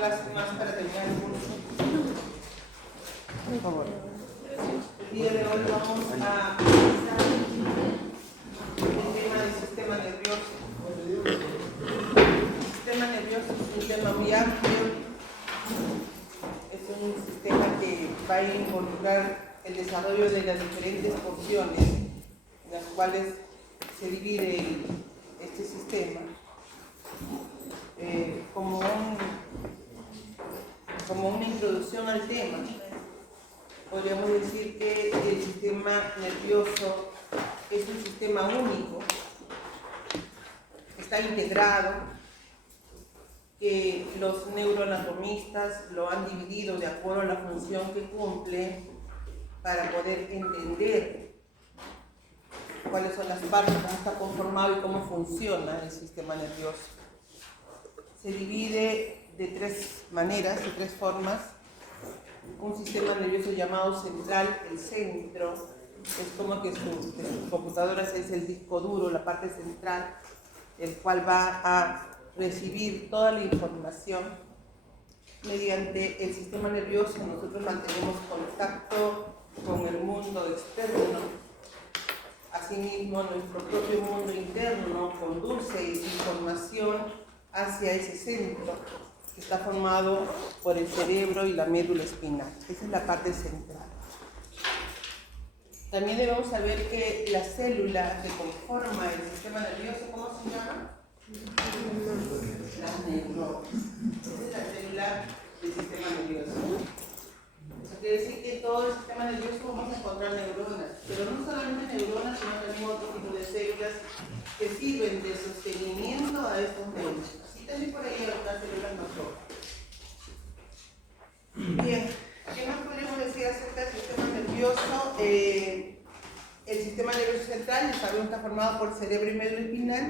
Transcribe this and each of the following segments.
clase más para terminar el curso. Por favor. El día de hoy vamos a analizar el tema del sistema nervioso. El sistema nervioso es un tema muy amplio. Es un sistema que va a involucrar el desarrollo de las diferentes porciones en las cuales se divide este sistema como una introducción al tema. Podríamos decir que el sistema nervioso es un sistema único, está integrado, que los neuroanatomistas lo han dividido de acuerdo a la función que cumple para poder entender cuáles son las partes, cómo está conformado y cómo funciona el sistema nervioso. Se divide de tres maneras, de tres formas. Un sistema nervioso llamado central, el centro, es como que sus computadoras es el disco duro, la parte central, el cual va a recibir toda la información. Mediante el sistema nervioso nosotros mantenemos contacto con el mundo externo. Asimismo, nuestro propio mundo interno conduce información hacia ese centro que está formado por el cerebro y la médula espinal. Esa es la parte central. También debemos saber que la célula que conforma el sistema nervioso, ¿cómo se llama? Las neuronas. Esa es la célula del sistema nervioso. Eso quiere decir que en todo el sistema nervioso vamos a encontrar neuronas, pero no solamente neuronas, sino también otro tipo de células que sirven de sostenimiento a estos neuronas. Así también por ahí otras células no sobran. Bien, ¿qué más podríamos decir acerca del sistema nervioso? El sistema nervioso central, ya sabemos, está formado por cerebro y médula espinal,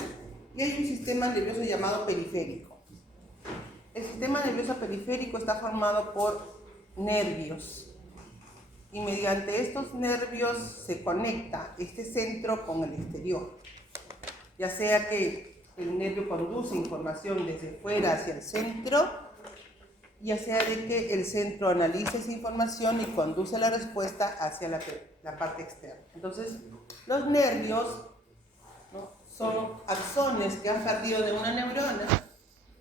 y hay un sistema nervioso llamado periférico. El sistema nervioso periférico está formado por nervios, y mediante estos nervios se conecta este centro con el exterior, ya sea que el nervio conduce información desde fuera hacia el centro, ya sea de que el centro analiza esa información y conduce la respuesta hacia la parte externa. Entonces, los nervios, ¿no?, son axones que han partido de una neurona,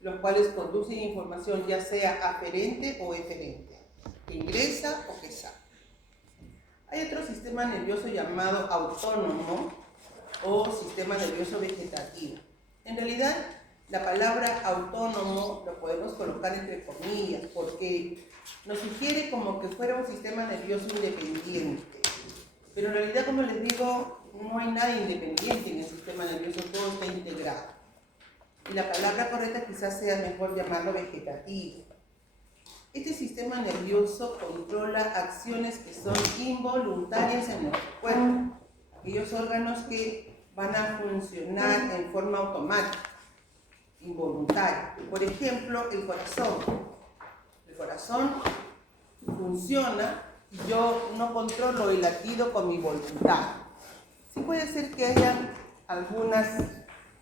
los cuales conducen información ya sea aferente o eferente, que ingresa o que sale. Hay otro sistema nervioso llamado autónomo o sistema nervioso vegetativo. En realidad, la palabra autónomo lo podemos colocar entre comillas porque nos sugiere como que fuera un sistema nervioso independiente. Pero en realidad, como les digo, no hay nada independiente en el sistema nervioso, todo está integrado. Y la palabra correcta quizás sea mejor llamarlo vegetativo. Este sistema nervioso controla acciones que son involuntarias en nuestro cuerpo, aquellos órganos que van a funcionar en forma automática, involuntaria. Por ejemplo, el corazón. El corazón funciona y yo no controlo el latido con mi voluntad. Sí puede ser que haya algunos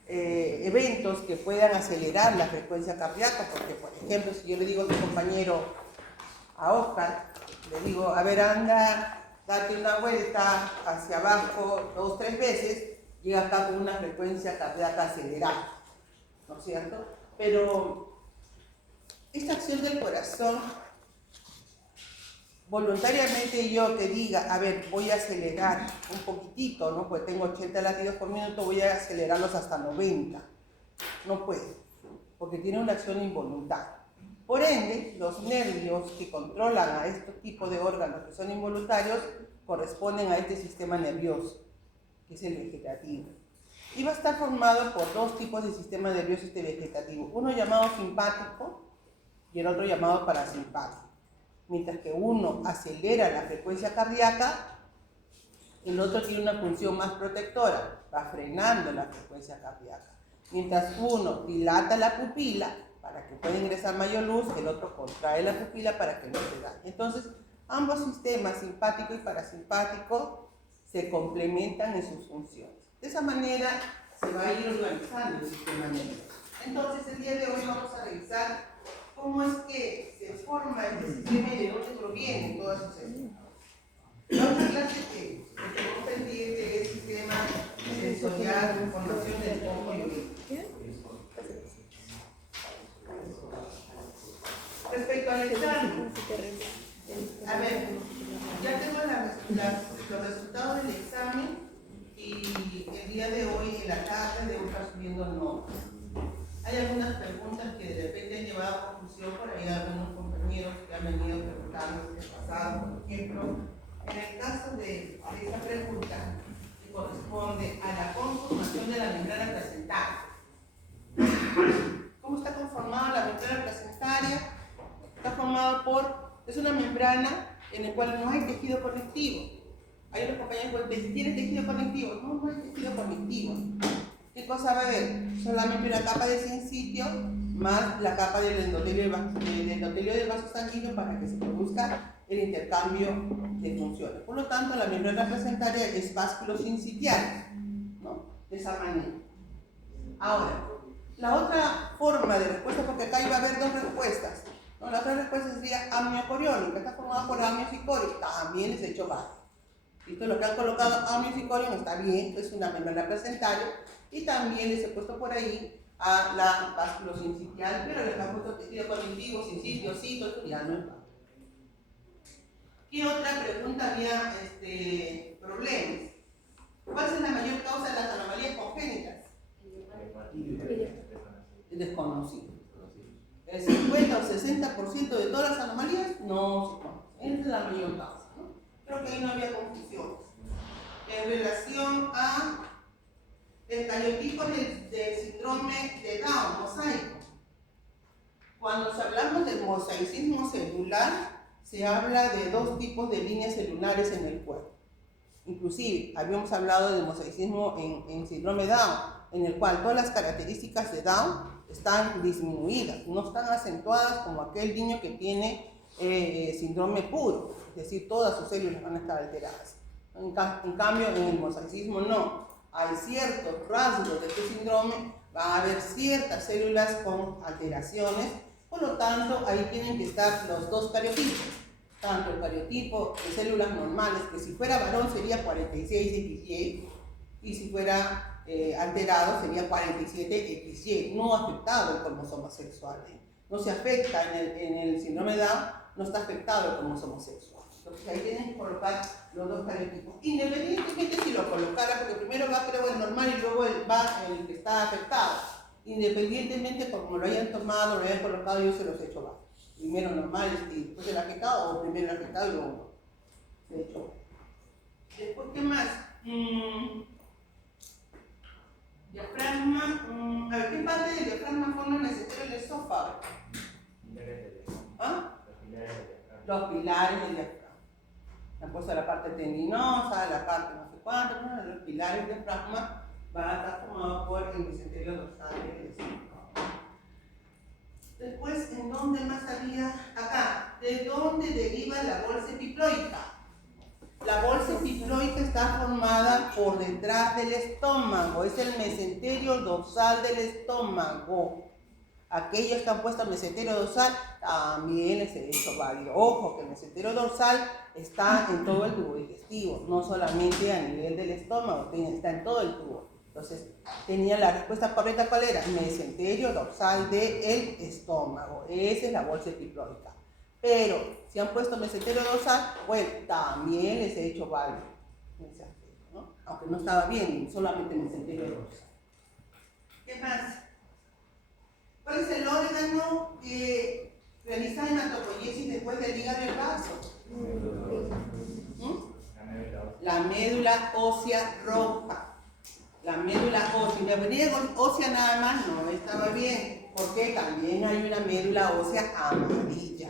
eventos que puedan acelerar la frecuencia cardíaca, porque, por ejemplo, si yo le digo a mi compañero, a Oscar, le digo, a ver, anda, date una vuelta hacia abajo 2 o 3 veces, llega acá con una frecuencia cardíaca acelerada, ¿no es cierto? Pero esta acción del corazón, voluntariamente yo que diga, a ver, voy a acelerar un poquitito, ¿no? Pues tengo 80 latidos por minuto, voy a acelerarlos hasta 90. No puede, porque tiene una acción involuntaria. Por ende, los nervios que controlan a este tipo de órganos que son involuntarios corresponden a este sistema nervioso, que es el vegetativo. Y va a estar formado por 2 tipos de sistema nervioso este vegetativo, uno llamado simpático y el otro llamado parasimpático. Mientras que uno acelera la frecuencia cardíaca, el otro tiene una función más protectora, va frenando la frecuencia cardíaca. Mientras uno dilata la pupila para que pueda ingresar mayor luz, el otro contrae la pupila para que no se dañe. Entonces, ambos sistemas, simpático y parasimpático, se complementan en sus funciones. De esa manera se va a ir organizando el sistema nervioso. Entonces, el día de hoy vamos a revisar cómo es que se forma este sistema y de dónde provienen todas sus células. La otra clase que tenemos pendiente es sistema sensorial, formación del ojo y oído. Respecto al examen, a ver, ya tengo los resultados del examen y el día de hoy en la tarde debo estar subiendo notas. Hay algunas preguntas que de repente han llevado a confusión por ahí algunos compañeros que han venido preguntando en el pasado, por ejemplo. En el caso de esta pregunta, que corresponde a la conformación de la membrana placentaria. ¿Cómo está conformada la membrana placentaria? Está formada es una membrana en la cual no hay tejido conectivo. Hay unos compañeros que dicen, ¿tiene tejido conectivo? No hay tejido conectivo. ¿Qué cosa va a haber? Solamente una capa de sincitio más la capa del endotelio del vaso sanguíneo para que se produzca el intercambio de funciones. Por lo tanto, la membrana placentaria es vasculosincitial, ¿no? De esa manera. Ahora, la otra forma de respuesta, porque acá iba a haber dos respuestas, ¿no? La otra respuesta sería amniocoriónica, está formada por amniocicorium, también es hecho válido. ¿Listo? Lo que han colocado amniocicorium está bien, es una membrana placentaria, y también les he puesto por ahí a la vasculosincitial, pero les han puesto tejido conectivo, sincitio, cito, esto ya no es válido. ¿Qué otra pregunta había problemas? ¿Cuál es la mayor causa de las anomalías congénitas? Desconocido. El 50 o 60% de todas las anomalías no se conocen. Esa es la mayor causa, ¿no? Creo que ahí no había confusiones. En relación a el cariotipo del síndrome de Down, mosaico. Cuando hablamos del mosaicismo celular, se habla de dos tipos de líneas celulares en el cuerpo. Inclusive, habíamos hablado del mosaicismo en síndrome de Down, en el cual todas las características de Down están disminuidas, no están acentuadas como aquel niño que tiene síndrome puro, es decir, todas sus células van a estar alteradas. En cambio, en el mosaicismo no. Hay ciertos rasgos de este síndrome, va a haber ciertas células con alteraciones, por lo tanto, ahí tienen que estar los dos cariotipos. Tanto el cariotipo de células normales, que si fuera varón sería 46XY, y si fuera alterado sería 47XY, no afectado el cromosoma sexual. No se afecta en el síndrome de Down, no está afectado el cromosoma sexual. Entonces ahí tienen que colocar los dos cariotipos. Independientemente si lo colocara, porque primero va creo el normal y luego va el que está afectado. Independientemente como lo hayan tomado, lo hayan colocado, yo se los he hecho varios. Primero normal y después el afectado, o primero el afectado y luego no. De hecho. Después, ¿qué más? Diafragma. A ver, ¿qué parte del diafragma forma el mesentero del esófago? ¿Ah? Los pilares del diafragma. Han puesto la parte tendinosa, la parte no sé cuánto, ¿no? Los pilares del diafragma van a estar formados por el mesenterio dorsal del esófago. Después, ¿en dónde más había? Acá. ¿De dónde deriva la bolsa epiploica? La bolsa epiploica está formada por detrás del estómago. Es el mesenterio dorsal del estómago. Aquellos que han puesto el mesenterio dorsal también les he hecho válido. Ojo, que el mesenterio dorsal está en todo el tubo digestivo, no solamente a nivel del estómago, está en todo el tubo. Entonces, tenía la respuesta correcta, ¿cuál era? Mesenterio dorsal del estómago. Esa es la bolsa epiploica. Pero, si han puesto mesenterio dorsal, bueno, también les he hecho válido. ¿No? Aunque no estaba bien, solamente mesenterio dorsal. ¿Qué más? ¿Cuál es el órgano que realiza hematopoiesis después del hígado y el vaso? La médula ósea roja. La médula ósea, y la médula ósea nada más no estaba bien, porque también hay una médula ósea amarilla.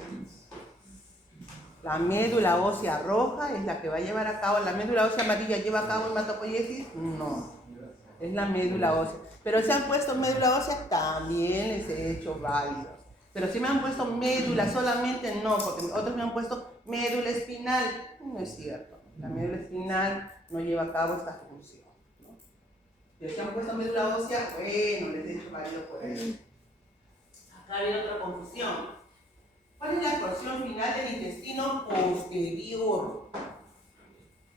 La médula ósea roja es la que va a llevar a cabo, la médula ósea amarilla lleva a cabo hematopoiesis, no, es la médula ósea. Pero si han puesto médula ósea, también les he hecho válidos. Pero si me han puesto médula solamente, no, porque otros me han puesto médula espinal, no es cierto. La médula espinal no lleva a cabo esta función. Pero si han puesto médula ósea, bueno, les he hecho válido por eso. Acá viene otra confusión. porción final del intestino posterior.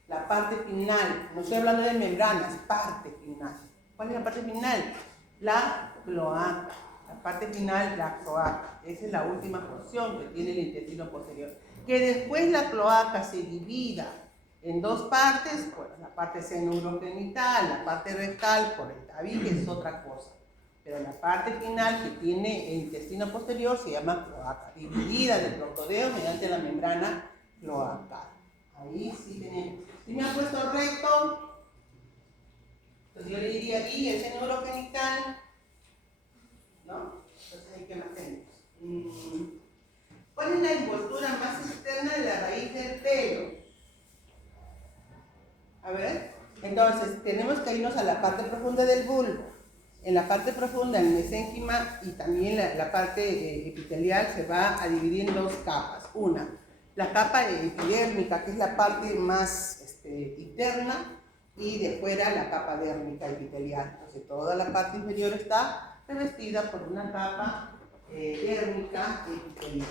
La parte final, no estoy hablando de membranas, parte final. ¿Cuál es la parte final? La cloaca. La parte final, la cloaca. Esa es la última porción que tiene el intestino posterior. Que después la cloaca se divida en dos partes, bueno, la parte seno-urogenital, la parte rectal por el tabique es otra cosa. Pero la parte final que tiene el intestino posterior se llama cloaca, dividida del prontodeo mediante la membrana cloacal. Ahí sí tenemos. Si me ha puesto recto, entonces yo le diría ahí el seno urogenital, ¿no? Entonces ahí que más tenemos. ¿Cuál es la envoltura más externa de la raíz del pelo? A ver, entonces tenemos que irnos a la parte profunda del bulbo. En la parte profunda, el mesénquima y también la parte epitelial se va a dividir en dos capas. Una, la capa epidérmica, que es la parte más interna, y de fuera la capa dérmica epitelial. Entonces toda la parte inferior está revestida por una capa dérmica epitelial.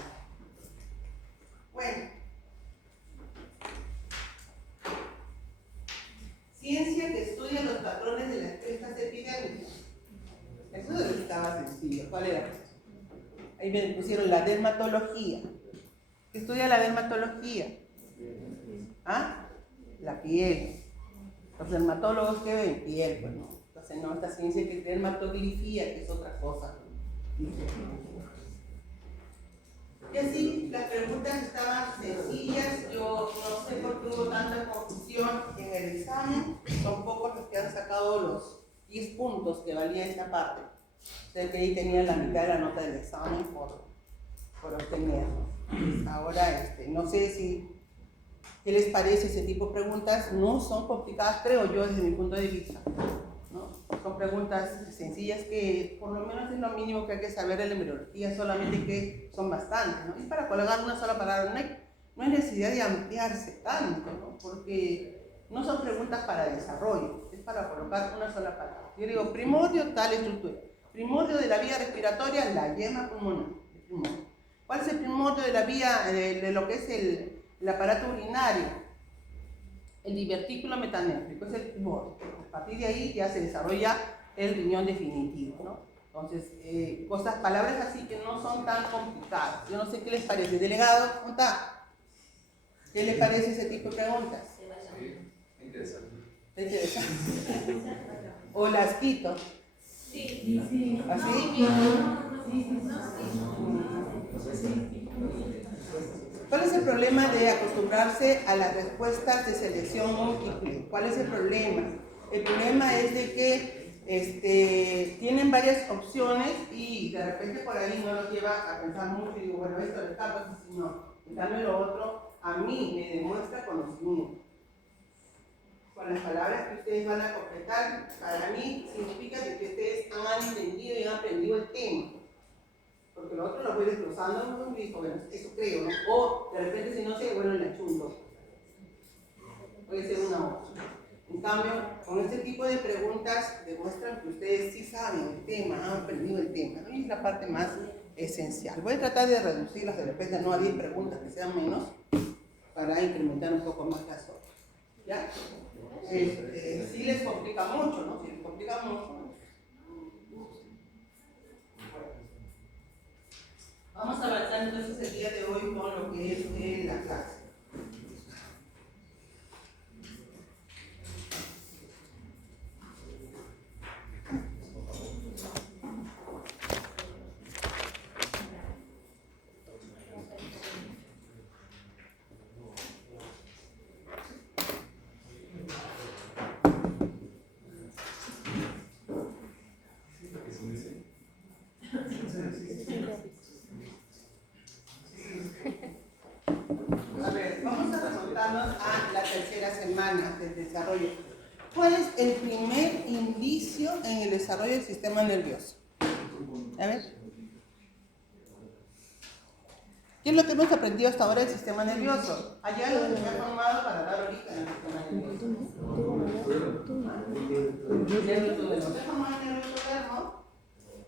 Bueno, ciencia que estudia los patrones de las crestas epidérmicas. Eso estaba sencillo. ¿Cuál era? Ahí me pusieron la dermatología. ¿Qué estudia la dermatología? ¿Ah? La piel. Los dermatólogos que ven piel, pues no. Entonces no, esta ciencia que es dermatografía, que es otra cosa. Y así las preguntas estaban sencillas. Yo no sé por qué hubo tanta confusión en el examen. Son pocos los que han sacado los 10 puntos que valía esta parte. O sea que ahí tenían la mitad de la nota del examen por obtenerlo. Ahora, no sé si, ¿qué les parece ese tipo de preguntas? No son complicadas, creo yo, desde mi punto de vista, ¿no? Son preguntas sencillas que por lo menos es lo mínimo que hay que saber de la embriología, solamente que son bastantes, ¿no? Y para colgar una sola palabra, no hay necesidad de ampliarse tanto, ¿no? Porque no son preguntas para desarrollo, es para colocar una sola palabra. Yo digo, primordio, tal estructura. Primordio de la vía respiratoria, la yema pulmonar. ¿Cuál es el primordio de la vía, de lo que es el aparato urinario? El divertículo metanéfrico es el primordio. A partir de ahí ya se desarrolla el riñón definitivo, ¿no? Entonces, palabras así que no son tan complicadas. Yo no sé qué les parece. Delegado, ¿cómo está? ¿Qué le parece ese tipo de preguntas? Sí, interesante. Interesante. ¿O las quito? Sí. ¿Así? ¿Cuál es el problema de acostumbrarse a las respuestas de selección múltiple? ¿Cuál es el problema? El problema es de que tienen varias opciones y de repente por ahí no los lleva a pensar mucho y digo, bueno, esto le está pasando, si no. En cambio lo otro a mí me demuestra conocimiento. Con las palabras que ustedes van a completar, para mí significa que ustedes han entendido y han aprendido el tema. Porque lo otro lo voy desglosando y digo, bueno, eso creo, ¿no? O de repente si no sé, bueno, le achunto. Puede ser una otra. En cambio, con este tipo de preguntas demuestran que ustedes sí saben el tema, han aprendido el tema, ¿no? Y es la parte más esencial. Voy a tratar de reducirlas de repente no a 10 preguntas, que sean menos, para incrementar un poco más las horas. ¿Ya? Sí les complica mucho, ¿no? Si les complica mucho. Vamos a avanzar entonces el día de hoy con lo que es la clase. A ver, vamos a remontarnos a la tercera semana del desarrollo. ¿Cuál es el primer indicio en el desarrollo del sistema nervioso? A ver. ¿Qué es lo que hemos aprendido hasta ahora del sistema nervioso? Hay algo que se ha formado para dar ahorita en el sistema nervioso. Se formó el nervio endodermo,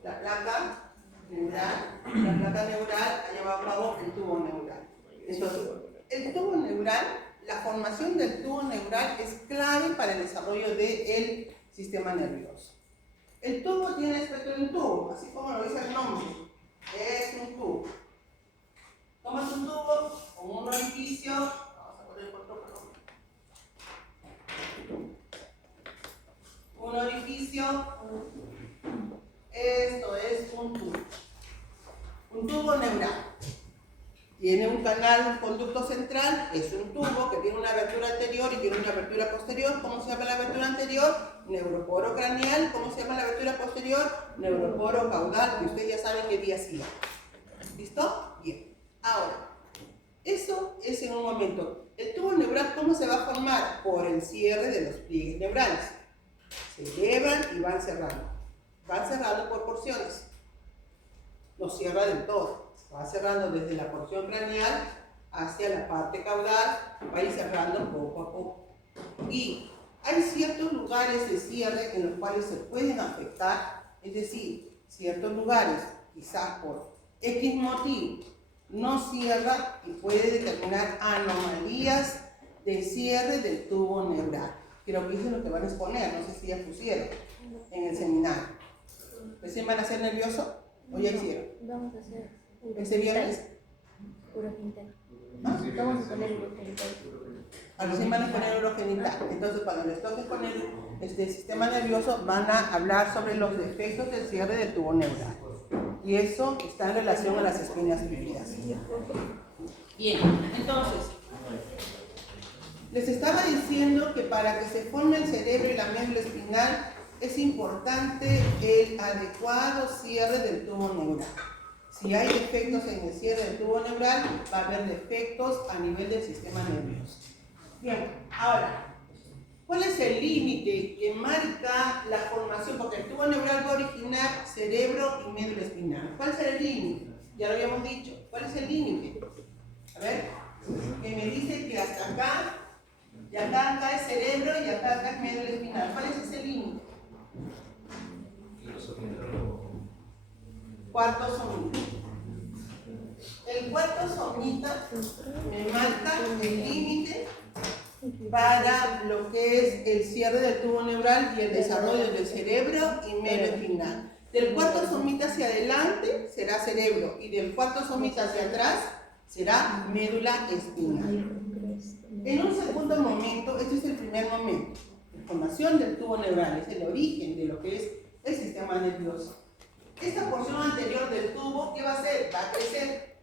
la placa neural ha llevado a cabo el tubo neural. Entonces, el tubo neural, la formación del tubo neural es clave para el desarrollo del sistema nervioso. El tubo tiene aspecto de un tubo, así como lo dice el nombre, es un tubo. Tomas un tubo con un orificio, vamos a poner otro, perdón. Un orificio, esto es un tubo. Un tubo neural. Tiene un canal, un conducto central, es un tubo que tiene una abertura anterior y tiene una abertura posterior. ¿Cómo se llama la abertura anterior? Neuroporo craneal. ¿Cómo se llama la abertura posterior? Neuroporo caudal, que ustedes ya saben qué día sigue. ¿Listo? Bien. Ahora, eso es en un momento. El tubo neural, ¿cómo se va a formar? Por el cierre de los pliegues neurales. Se elevan y van cerrando. Van cerrando por porciones. No cierra del todo. Va cerrando desde la porción craneal hacia la parte caudal, va a ir cerrando poco a poco. Y hay ciertos lugares de cierre en los cuales se pueden afectar, es decir, ciertos lugares, quizás por X motivo, no cierra y puede determinar anomalías de cierre del tubo neural. Creo que eso es lo que van a exponer, no sé si ya pusieron en el seminario. ¿Recién van a ser nerviosos o ya hicieron? Vamos a hacer ¿Ese viernes? urogenital. ¿Ah? Vamos a poner urogenital. A los van a poner urogenital. Entonces, cuando les toque con el sistema nervioso, van a hablar sobre los defectos del cierre del tubo neural. Y eso está en relación a las espinas bífidas. Bien, entonces, les estaba diciendo que para que se forme el cerebro y la médula espinal es importante el adecuado cierre del tubo neural. Si hay defectos en el cierre del tubo neural, va a haber defectos a nivel del sistema nervioso. Bien, ahora, ¿cuál es el límite que marca la formación? Porque el tubo neural va a originar cerebro y médula espinal. ¿Cuál es el límite? Ya lo habíamos dicho. ¿Cuál es el límite? A ver, que me dice que hasta acá, y acá es cerebro y acá es médula espinal. ¿Cuál es ese límite? Cuarto somita. El cuarto somita me marca el límite para lo que es el cierre del tubo neural y el desarrollo del cerebro y médula espinal. Del cuarto somita hacia adelante será cerebro y del cuarto somita hacia atrás será médula espinal. En un segundo momento, este es el primer momento, la formación del tubo neural, es el origen de lo que es el sistema nervioso. Esta porción anterior del tubo, ¿qué va a hacer? Va a crecer.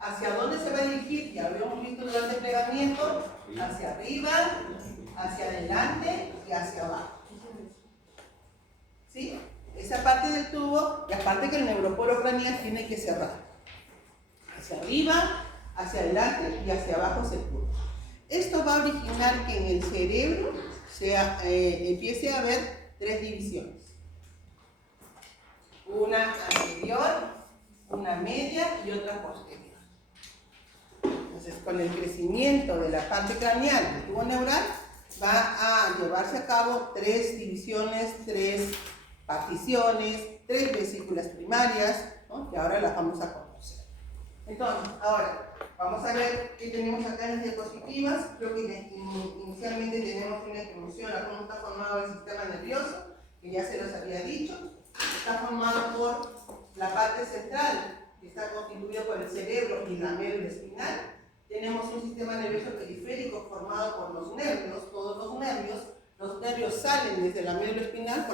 ¿Hacia dónde se va a dirigir? Ya lo habíamos visto durante el plegamiento, hacia arriba, hacia adelante y hacia abajo. ¿Sí? Esa parte del tubo, la parte que el neuroporo craneal tiene que cerrar. Hacia arriba, hacia adelante y hacia abajo se curva. Esto va a originar que en el cerebro empiece a haber tres divisiones. Una anterior, una media y otra posterior. Entonces, con el crecimiento de la parte craneal del tubo neural, va a llevarse a cabo tres divisiones, tres particiones, tres vesículas primarias, ¿no? Que ahora las vamos a conocer. Entonces, ahora, vamos a ver qué tenemos acá en las diapositivas. Creo que inicialmente tenemos una introducción a cómo está formado el sistema nervioso, que ya se los había dicho. Está formado por la parte central, que está constituido por el cerebro y la médula espinal. Tenemos un sistema nervioso periférico formado por los nervios, todos los nervios salen desde la médula espinal,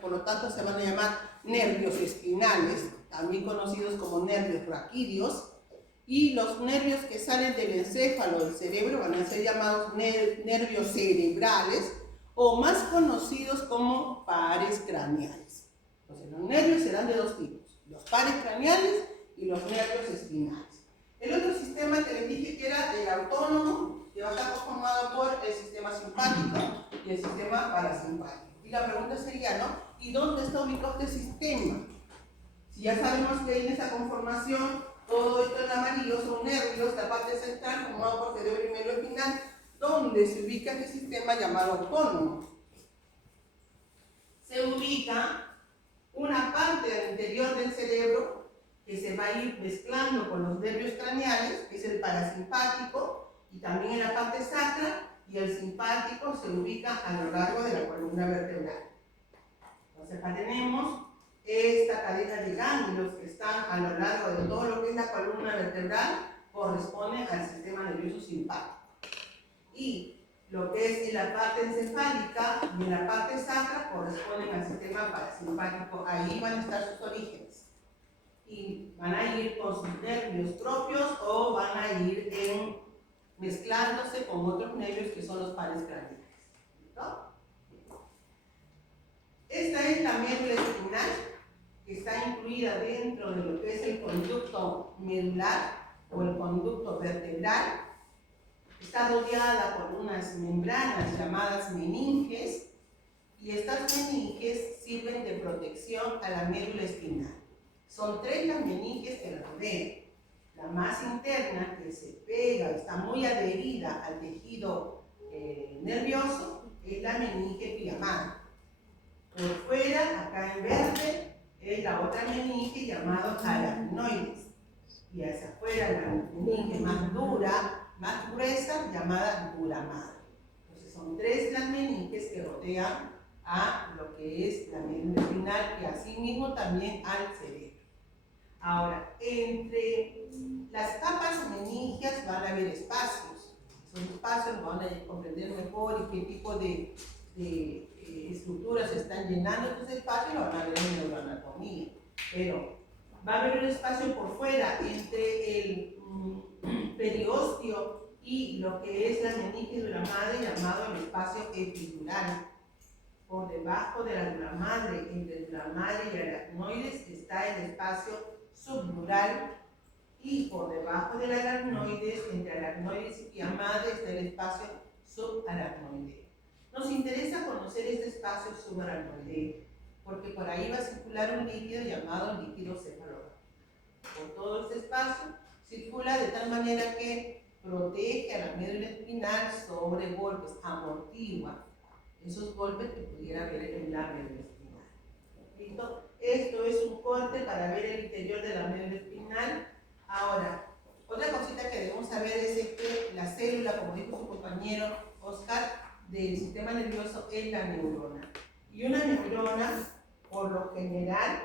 por lo tanto se van a llamar nervios espinales, también conocidos como nervios raquídeos, y los nervios que salen del encéfalo del cerebro van a ser llamados nervios cerebrales, o más conocidos como pares craneales. Entonces, los nervios serán de dos tipos, los pares craneales y los nervios espinales. El otro sistema que les dije que era el autónomo, que va a estar conformado por el sistema simpático y el sistema parasimpático. Y la pregunta sería, ¿no? ¿Y dónde está ubicado este sistema? Si ya sabemos que en esa conformación, todo esto en amarillo son nervios, la parte central formado por cerebro y médula espinal, ¿dónde se ubica este sistema llamado autónomo? Se ubica una parte al interior del cerebro que se va a ir mezclando con los nervios craneales, que es el parasimpático, y también en la parte sacra, y el simpático se ubica a lo largo de la columna vertebral. Entonces acá tenemos esta cadena de ganglios que están a lo largo de todo lo que es la columna vertebral, corresponde al sistema nervioso simpático. Y lo que es la parte encefálica y la parte sacra corresponden al sistema parasimpático. Ahí van a estar sus orígenes. Y van a ir con sus nervios propios o van a ir mezclándose con otros nervios que son los pares craneales. ¿Listo? Esta es la médula espinal, que está incluida dentro de lo que es el conducto medular o el conducto vertebral. Está rodeada por unas membranas llamadas meninges, y estas meninges sirven de protección a la médula espinal. Son 3 las meninges que la rodean. La más interna, que se pega, está muy adherida al tejido nervioso, es la meninge piamada. Por fuera, acá en verde, es la otra meninge llamada aracnoides. Y hacia afuera, la meninge más dura, más gruesa, llamada dura madre. Entonces son 3 las meninges que rodean a lo que es la médula espinal y asimismo también al cerebro. Ahora, entre las capas meningias van a haber espacios. Esos espacios van a comprender mejor y qué tipo de estructuras se están llenando estos espacios, lo van a ver en neuroanatomía. Pero va a haber un espacio por fuera entre el periósteo y lo que es la meninge de la madre, llamado el espacio epidural. Por debajo de la dura madre, entre la madre y aracnoides, está el espacio subdural, y por debajo del aracnoides, entre aracnoides y pia madre, está el espacio subaracnoideo. Nos interesa conocer este espacio subaracnoideo, porque por ahí va a circular un líquido llamado líquido cefalorraquídeo. Por todo este espacio circula de tal manera que protege a la médula espinal sobre golpes, amortigua esos golpes que pudiera haber en la médula espinal. ¿Listo? Esto es un corte para ver el interior de la médula espinal. Ahora, otra cosita que debemos saber es que la célula, como dijo su compañero Oscar, del sistema nervioso es la neurona. Y una neurona, por lo general,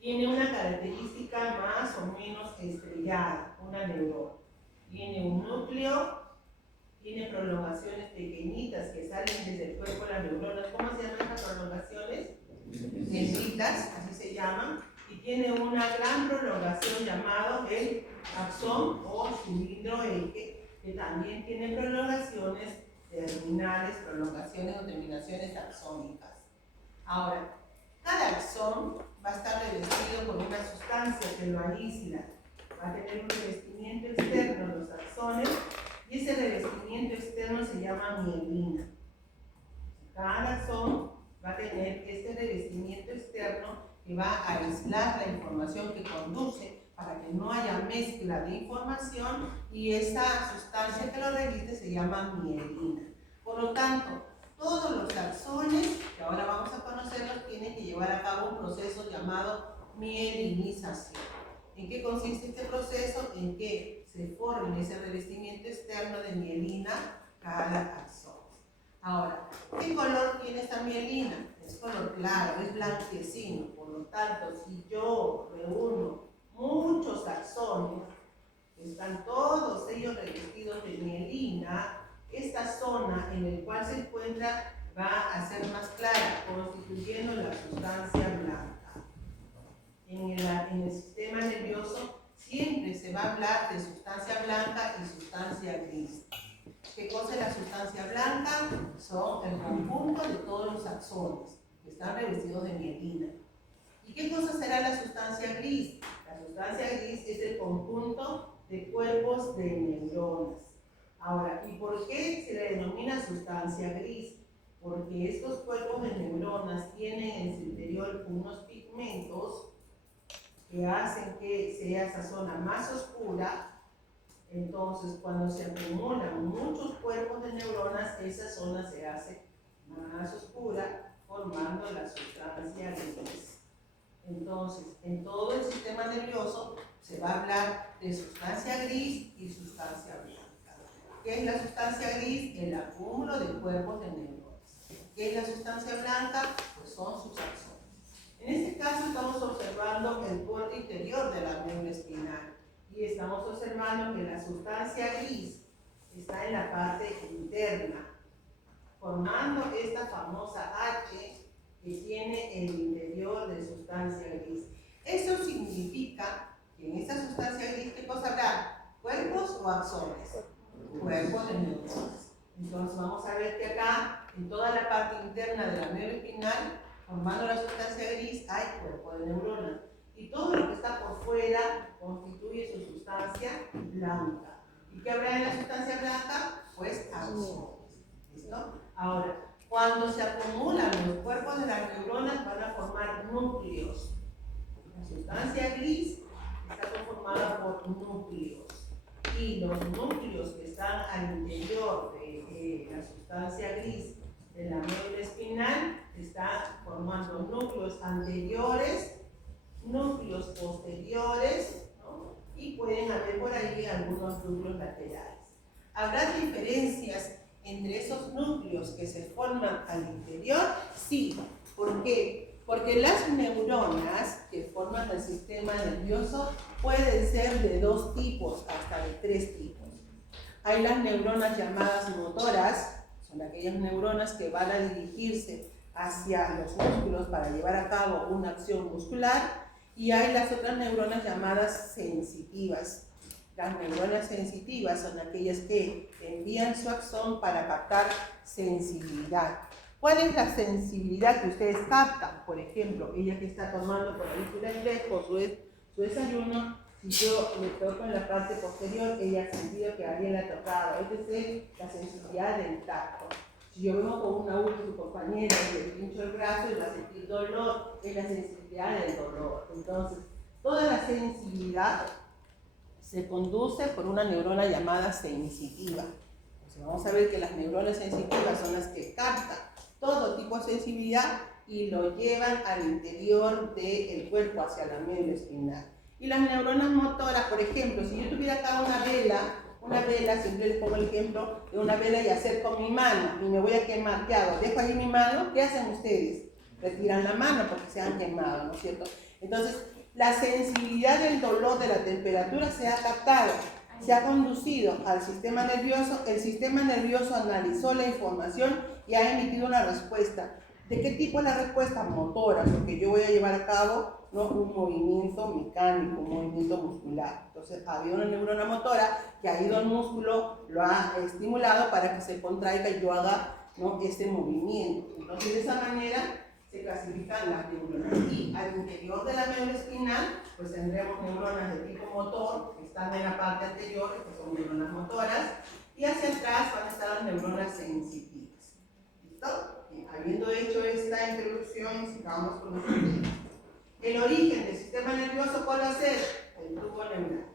tiene una característica más o menos estrellada, una neurona. Tiene un núcleo, tiene prolongaciones pequeñitas que salen desde el cuerpo de las neuronas. ¿Cómo se llaman estas prolongaciones? Dendritas, así se llaman. Y tiene una gran prolongación llamado el axón o cilindro eje, que también tiene prolongaciones terminales, prolongaciones o terminaciones axónicas. Ahora, cada axón va a estar revestido con una sustancia que lo aísla. Va a tener un revestimiento externo, los axones, y ese revestimiento externo se llama mielina. Cada axón va a tener este revestimiento externo que va a aislar la información que conduce para que no haya mezcla de información, y esa sustancia que lo reviste se llama mielina. Por lo tanto, todos los axones, que ahora vamos a conocerlos, tienen que llevar a cabo un proceso llamado mielinización. ¿En qué consiste este proceso? En que se forme ese revestimiento externo de mielina cada axón. Ahora, ¿qué color tiene esta mielina? Es color claro, es blanquecino. Por lo tanto, si yo reúno muchos axones, que están todos ellos revestidos de mielina, esta zona en la cual se encuentra va a ser más clara, constituyendo la sustancia blanca. En el sistema nervioso siempre se va a hablar de sustancia blanca y sustancia gris. ¿Qué cosa es la sustancia blanca? Son el conjunto de todos los axones que están revestidos de mielina. ¿Y qué cosa será la sustancia gris? La sustancia gris es el conjunto de cuerpos de neuronas. Ahora, ¿y por qué se le denomina sustancia gris? Porque estos cuerpos de neuronas tienen en su interior unos pigmentos que hacen que sea esa zona más oscura. Entonces, cuando se acumulan muchos cuerpos de neuronas, esa zona se hace más oscura, formando la sustancia gris. Entonces, en todo el sistema nervioso se va a hablar de sustancia gris y sustancia blanca. ¿Qué es la sustancia gris? El acúmulo de cuerpos de neuronas. ¿Qué es la sustancia blanca? Pues son sus axones. En este caso estamos observando el borde interior de la médula espinal y estamos observando que la sustancia gris está en la parte interna, formando esta famosa H que tiene el interior de sustancia gris. Eso significa que en esa sustancia gris, ¿qué cosa habrá? ¿Cuerpos o axones? Cuerpos de neuronas. Entonces vamos a ver que acá, en toda la parte interna de la médula espinal, formando la sustancia gris, hay cuerpo de neuronas. Y todo lo que está por fuera constituye su sustancia blanca. ¿Y qué habrá en la sustancia blanca? Pues axones. ¿Listo? Ahora, cuando se acumulan los cuerpos de las neuronas, van a formar núcleos. La sustancia gris está conformada por núcleos. Y los núcleos que están al interior de la sustancia gris de la médula espinal están formando núcleos anteriores, núcleos posteriores, ¿no? Y pueden haber por ahí algunos núcleos laterales. ¿Habrá diferencias entre esos núcleos que se forman al interior? Sí. ¿Por qué? Porque las neuronas que forman el sistema nervioso pueden ser de 2 tipos hasta de 3 tipos. Hay las neuronas llamadas motoras, son aquellas neuronas que van a dirigirse hacia los músculos para llevar a cabo una acción muscular, y hay las otras neuronas llamadas sensitivas. Las neuronas sensitivas son aquellas que envían su axón para captar sensibilidad. ¿Cuál es la sensibilidad que ustedes captan? Por ejemplo, ella que está tomando por ahí su refresco, su desayuno, si yo le toco en la parte posterior, ella ha sentido que alguien la ha tocado. Es decir, la sensibilidad del tacto. Si yo vengo con una aguja de su compañera y le pincho el brazo y va a sentir dolor, es la sensibilidad del dolor. Entonces, toda la sensibilidad se conduce por una neurona llamada sensitiva. Entonces, vamos a ver que las neuronas sensitivas son las que captan todo tipo de sensibilidad y lo llevan al interior del cuerpo, hacia la médula espinal. Y las neuronas motoras, por ejemplo, si yo tuviera acá una vela, siempre les pongo el ejemplo de una vela y acerco mi mano y me voy a quemar, ¿qué hago? Dejo ahí mi mano, ¿qué hacen ustedes? Retiran la mano porque se han quemado, ¿no es cierto? Entonces, la sensibilidad del dolor, de la temperatura se ha captado, se ha conducido al sistema nervioso, el sistema nervioso analizó la información y ha emitido una respuesta. ¿De qué tipo es la respuesta? Motora, porque yo voy a llevar a cabo, ¿no?, un movimiento mecánico, un movimiento muscular. Entonces, había una neurona motora que ha ido al músculo, lo ha estimulado para que se contraiga y yo haga, ¿no?, este movimiento. Entonces, de esa manera se clasifican las neuronas. Y al interior de la médula espinal, pues tendremos neuronas de tipo motor, que están en la parte anterior, que son neuronas motoras, y hacia atrás van a estar las neuronas sensitivas. ¿Listo? Bien, habiendo hecho esta introducción, sigamos con nuestro tema. El origen del sistema nervioso, ¿cuál va a ser? El tubo neural.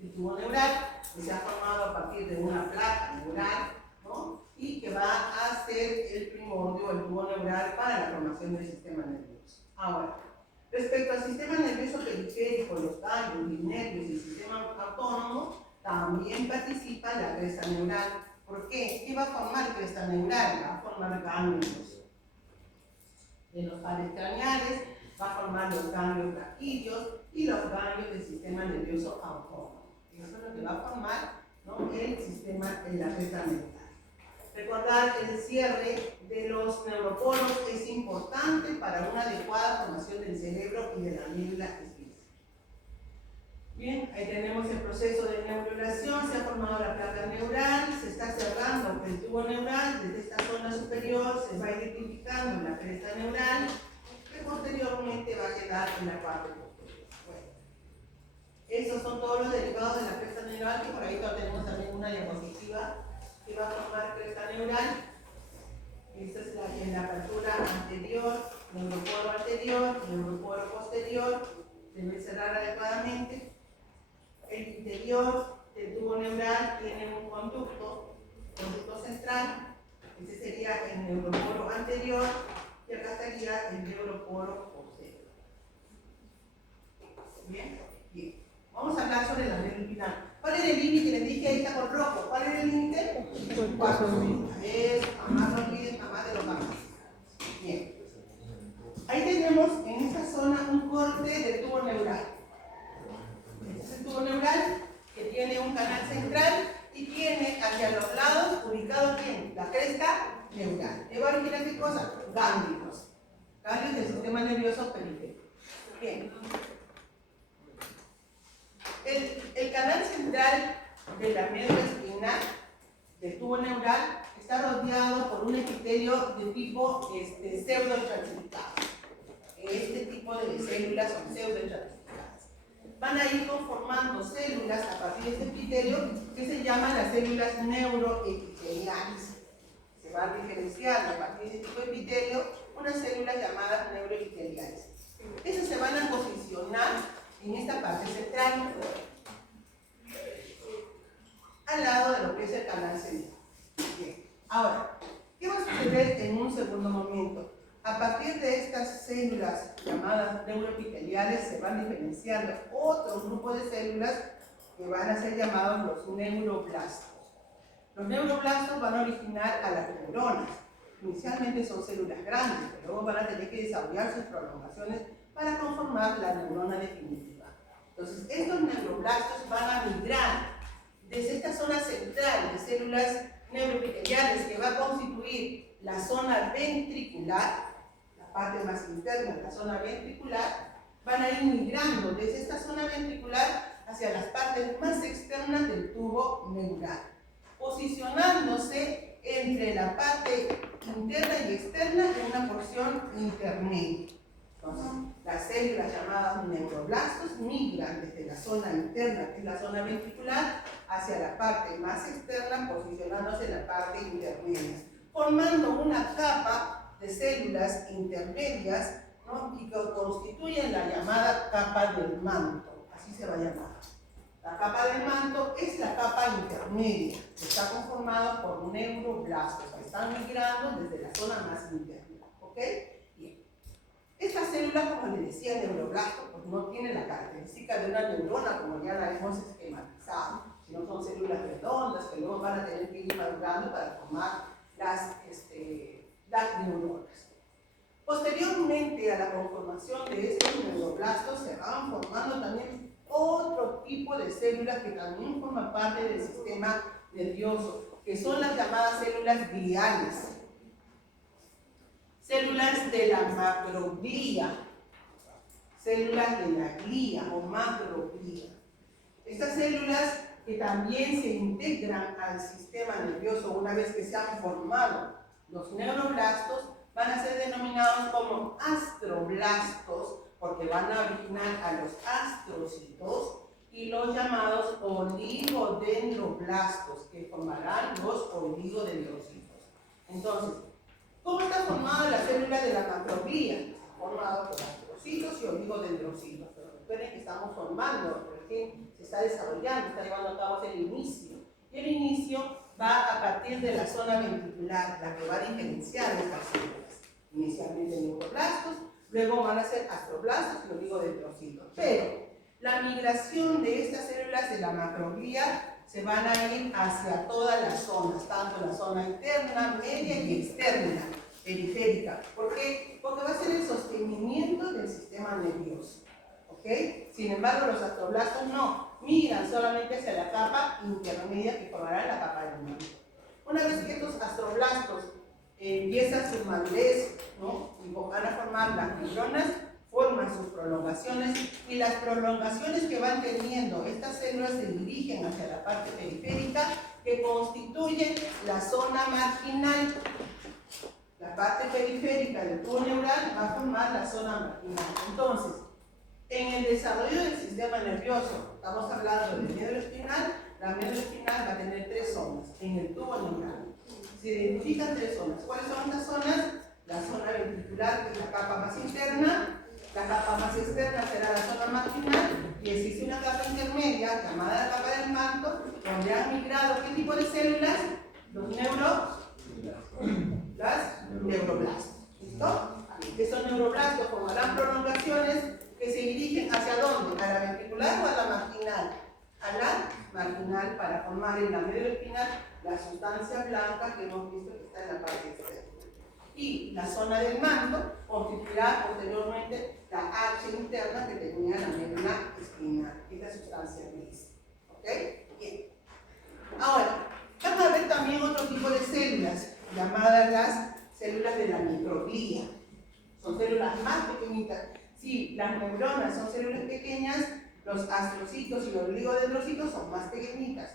El tubo neural que se ha formado a partir de una placa neural, ¿no?, y que va a ser el primordio, el tubo neural, para la formación del sistema nervioso. Ahora, respecto al sistema nervioso periférico, los ganglios, los nervios y el sistema autónomo, también participa la cresta neural. ¿Por qué? ¿Qué va a formar cresta neural? Va a formar ganglios de los pares craneales, va a formar los ganglios braquídeos y los ganglios del sistema nervioso autónomo. Eso es lo que va a formar, ¿no?, el sistema de la cresta neural. Recordar que el cierre de los neuroporos es importante para una adecuada formación del cerebro y de la médula espinal. Bien, ahí tenemos el proceso de neurulación, se ha formado la placa neural, se está cerrando el tubo neural, desde esta zona superior se va identificando la cresta neural, que posteriormente va a quedar en la parte posterior. Bueno, esos son todos los derivados de la cresta neural, que por ahí tenemos también una diapositiva que va a formar cresta neural. Esta es la apertura anterior, neuroporo anterior, neuroporo posterior, debe cerrar adecuadamente. El interior del tubo neural tiene un conducto central, este sería el neuroporo anterior, y acá estaría el neuroporo posterior. sobre la médula espinal. ¿Cuál es el límite? Les dije ahí está con rojo. ¿Cuál es el límite? 4 milímetros. Eso, jamás no olviden, jamás de los jamás. Bien. Ahí tenemos en esta zona un corte del tubo neural. Este es el tubo neural que tiene un canal central y tiene hacia los lados ubicado ¿quién? La cresta neural. ¿Qué va a originar qué cosa? Ganglios. Ganglios del sistema nervioso periférico. Bien. El canal central de la médula espinal, del tubo neural, está rodeado por un epitelio de tipo pseudoestratificado. Este tipo de células son pseudoestratificadas. Van a ir conformando células a partir de este epitelio que se llaman las células neuroepiteliales. Se va a diferenciar a partir de este tipo de epitelio unas células llamadas neuroepiteliales. Esas se van a posicionar en esta parte central, al lado de lo que es el canal central. Bien. Ahora, ¿qué va a suceder en un segundo momento? A partir de estas células llamadas neuroepiteliales se van diferenciando otro grupo de células que van a ser llamados los neuroblastos. Los neuroblastos van a originar a las neuronas. Inicialmente son células grandes, pero luego van a tener que desarrollar sus prolongaciones para conformar la neurona definitiva. Entonces, estos neuroblastos van a migrar desde esta zona central de células neuroepiteliales que va a constituir la zona ventricular, la parte más interna de la zona ventricular, van a ir migrando desde esta zona ventricular hacia las partes más externas del tubo neural, posicionándose entre la parte interna y externa en una porción intermedia. Entonces, las células llamadas neuroblastos migran desde la zona interna, que es la zona ventricular, hacia la parte más externa, posicionándose en la parte intermedia, formando una capa de células intermedias, ¿no? Y que constituyen la llamada capa del manto, así se va a llamar. La capa del manto es la capa intermedia, que está conformada por neuroblastos, que están migrando desde la zona más interna. ¿Ok? Bien. Esta célula, como les decía, neuroblasto, pues no tiene la característica de una neurona, como ya la hemos esquematizado, sino son células redondas que luego van a tener que ir madurando para formar las neuronas. Posteriormente a la conformación de estos neuroblastos se van formando también otro tipo de células que también forman parte del sistema nervioso, que son las llamadas células gliales. Células de la macroglía, células de la glía o macroglía. Estas células que también se integran al sistema nervioso una vez que se han formado los neuroblastos, van a ser denominados como astroblastos, porque van a originar a los astrocitos, y los llamados oligodendroblastos, que formarán los oligodendrocitos. Entonces, ¿cómo está formada la célula de la macroglía? Formada por astrocitos y oligodendrocitos. Pero recuerden que estamos formando, recién se está desarrollando, está llevando a cabo el inicio. Y el inicio va a partir de la zona ventricular, la que va a diferenciar estas células. Inicialmente neuroblastos, luego van a ser astroblastos y oligodendrocitos. Pero la migración de estas células de la macroglía se van a ir hacia todas las zonas, tanto la zona interna, media y externa, periférica. ¿Por qué? Porque va a ser el sostenimiento del sistema nervioso. ¿Ok? Sin embargo, los astroblastos no, migran solamente hacia la capa intermedia que formará la capa del manto. Una vez que estos astroblastos empiezan su madurez, ¿no? Y van a formar las neuronas, forman sus prolongaciones, y las prolongaciones que van teniendo estas células se dirigen hacia la parte periférica que constituye la zona marginal. La parte periférica del tubo neural va a formar la zona marginal. Entonces, en el desarrollo del sistema nervioso, estamos hablando del médula espinal, la médula espinal va a tener tres zonas en el tubo neural. Se identifican tres zonas. ¿Cuáles son estas zonas? La zona ventricular, que es la capa más interna. La capa más externa será la zona marginal, y existe una capa intermedia llamada la capa del manto, donde han migrado ¿qué tipo de células? Los neuroblastos. ¿Listo? Estos neuroblastos formarán prolongaciones que se dirigen ¿hacia dónde? ¿A la ventricular o a la marginal? espinal para formar en la médula espinal la sustancia blanca que hemos visto que está en la parte externa. Y la zona del manto constituirá posteriormente la H interna que tenía la médula espinal, que es la sustancia gris. ¿Ok? Bien. Ahora, vamos a ver también otro tipo de células, llamadas las células de la microglía. Son células más pequeñitas. Si las neuronas son células pequeñas, los astrocitos y los oligodendrocitos son más pequeñitas.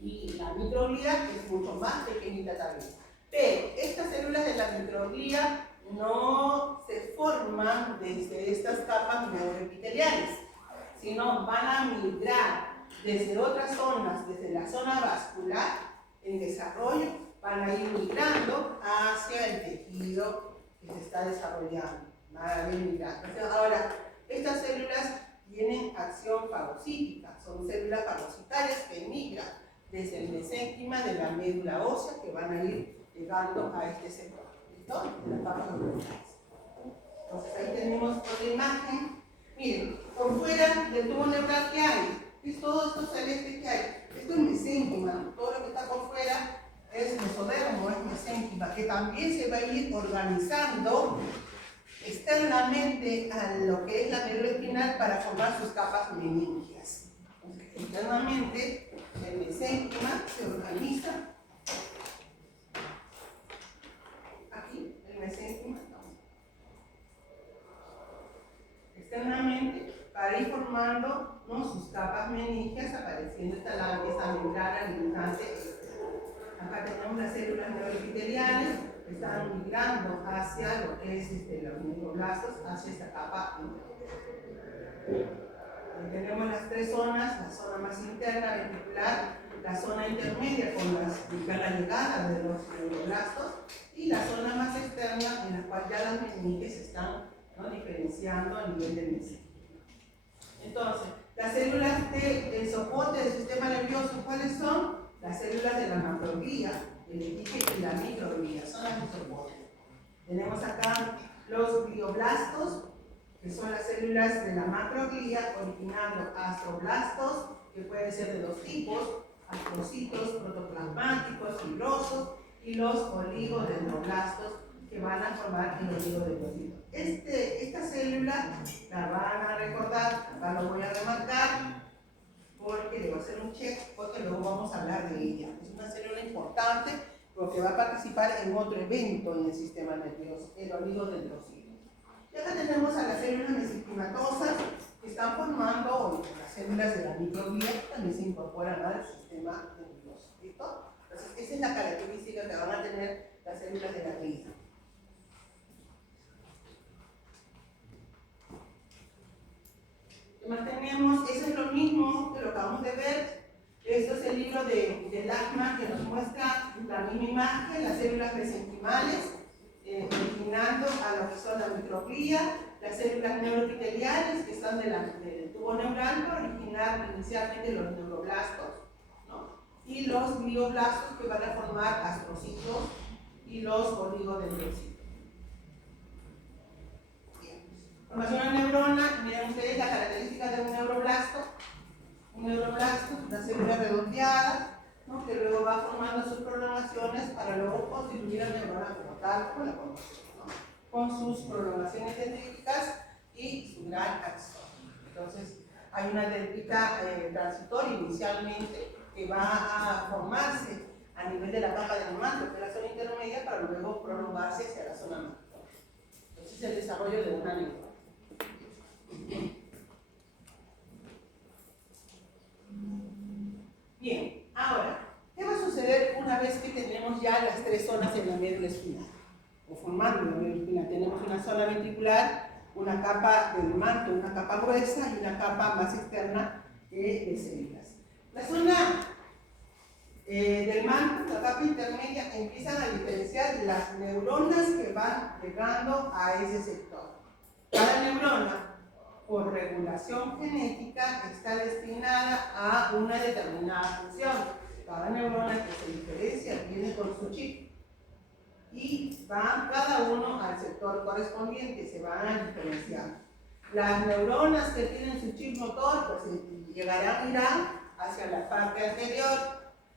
Y la microglía es mucho más pequeñita también. Pero estas células de la microglía no se forman desde estas capas neuroepiteliales, sino van a migrar desde otras zonas, desde la zona vascular en desarrollo, van a ir migrando hacia el tejido que se está desarrollando. Van a ir migrando. Ahora, estas células tienen acción fagocítica, son células fagocitarias que migran desde el mesénquima de la médula ósea, que van a ir llegando a este sector. ¿Listo? De las capas neuronales. Entonces ahí tenemos otra imagen. Miren, por fuera del tubo neural que hay, es todo esto celeste que hay. Esto es mesénquima, todo lo que está por fuera es mesodermo, es mesénquima, que también se va a ir organizando externamente a lo que es la médula espinal para formar sus capas meningias. Entonces, internamente, el mesénquima se organiza. Aquí, el mesénquima, externamente, para ir formando, ¿no?, sus capas meningias, apareciendo esta membrana limitante. Acá tenemos las células neuroepiteliales que están migrando hacia lo que es los neuroblastos, hacia esta capa interna. Tenemos las tres zonas: la zona más interna, ventricular, la zona intermedia con la llegada de los neuroblastos, y la zona más externa en la cual ya las meninges se están, ¿no?, diferenciando a nivel del mesénquima. Entonces, las células del soporte del sistema nervioso, ¿cuáles son? Las células de la macroglía, el dije y la microglía, son las de soporte. Tenemos acá los glioblastos, que son las células de la macroglía, originando astroblastos, que pueden ser de dos tipos: astrocitos protoplasmáticos, fibrosos, y los oligodendroblastos, que van a formar el oligodendrocito. Esta célula la van a recordar, acá lo voy a remarcar, porque le voy a hacer un check, porque luego vamos a hablar de ella. Es una célula importante porque va a participar en otro evento en el sistema nervioso, el oligodendrocito. Y acá tenemos a las células mesenquimatosas que están formando, las células de la microglía que también se incorporan al sistema nervioso. ¿Listo? Entonces, esa es la característica que van a tener las células de la glía. ¿Qué más tenemos? Eso es lo mismo que lo acabamos de ver. Esto es el libro de Lachman, que nos muestra la misma imagen, las células mesenquimales, originando a lo que son la microglía, las células neuroepiteliales que están del tubo neural para originar inicialmente los neuroblastos, ¿no?, y los glioblastos que van a formar astrocitos y los oligodendrocitos. Formación de neurona, miren ustedes la característica de un neuroblasto. Un neuroblasto es una célula redondeada, ¿no?, que luego va formando sus prolongaciones para luego constituir la neurona como tal, como la conocemos, ¿no?, con sus prolongaciones dendríticas y su gran axón. Entonces, hay una dendrita transitoria inicialmente que va a formarse a nivel de la capa del manto, que es la zona intermedia, para luego prolongarse hacia la zona manto. Entonces, es el desarrollo de una neurona. Bien, ahora, ¿qué va a suceder una vez que tenemos ya las tres zonas en la médula espinal? O formando la médula espinal, tenemos una zona ventricular, una capa del manto, una capa gruesa y una capa más externa de células. La zona del manto, la capa intermedia, empiezan a diferenciar las neuronas que van llegando a ese sector. Cada neurona, por regulación genética, está destinada a una determinada función. Cada neurona que se diferencia viene con su chip y van cada uno al sector correspondiente, se van a diferenciar. Las neuronas que tienen su chip motor, pues llegarán hacia la parte anterior.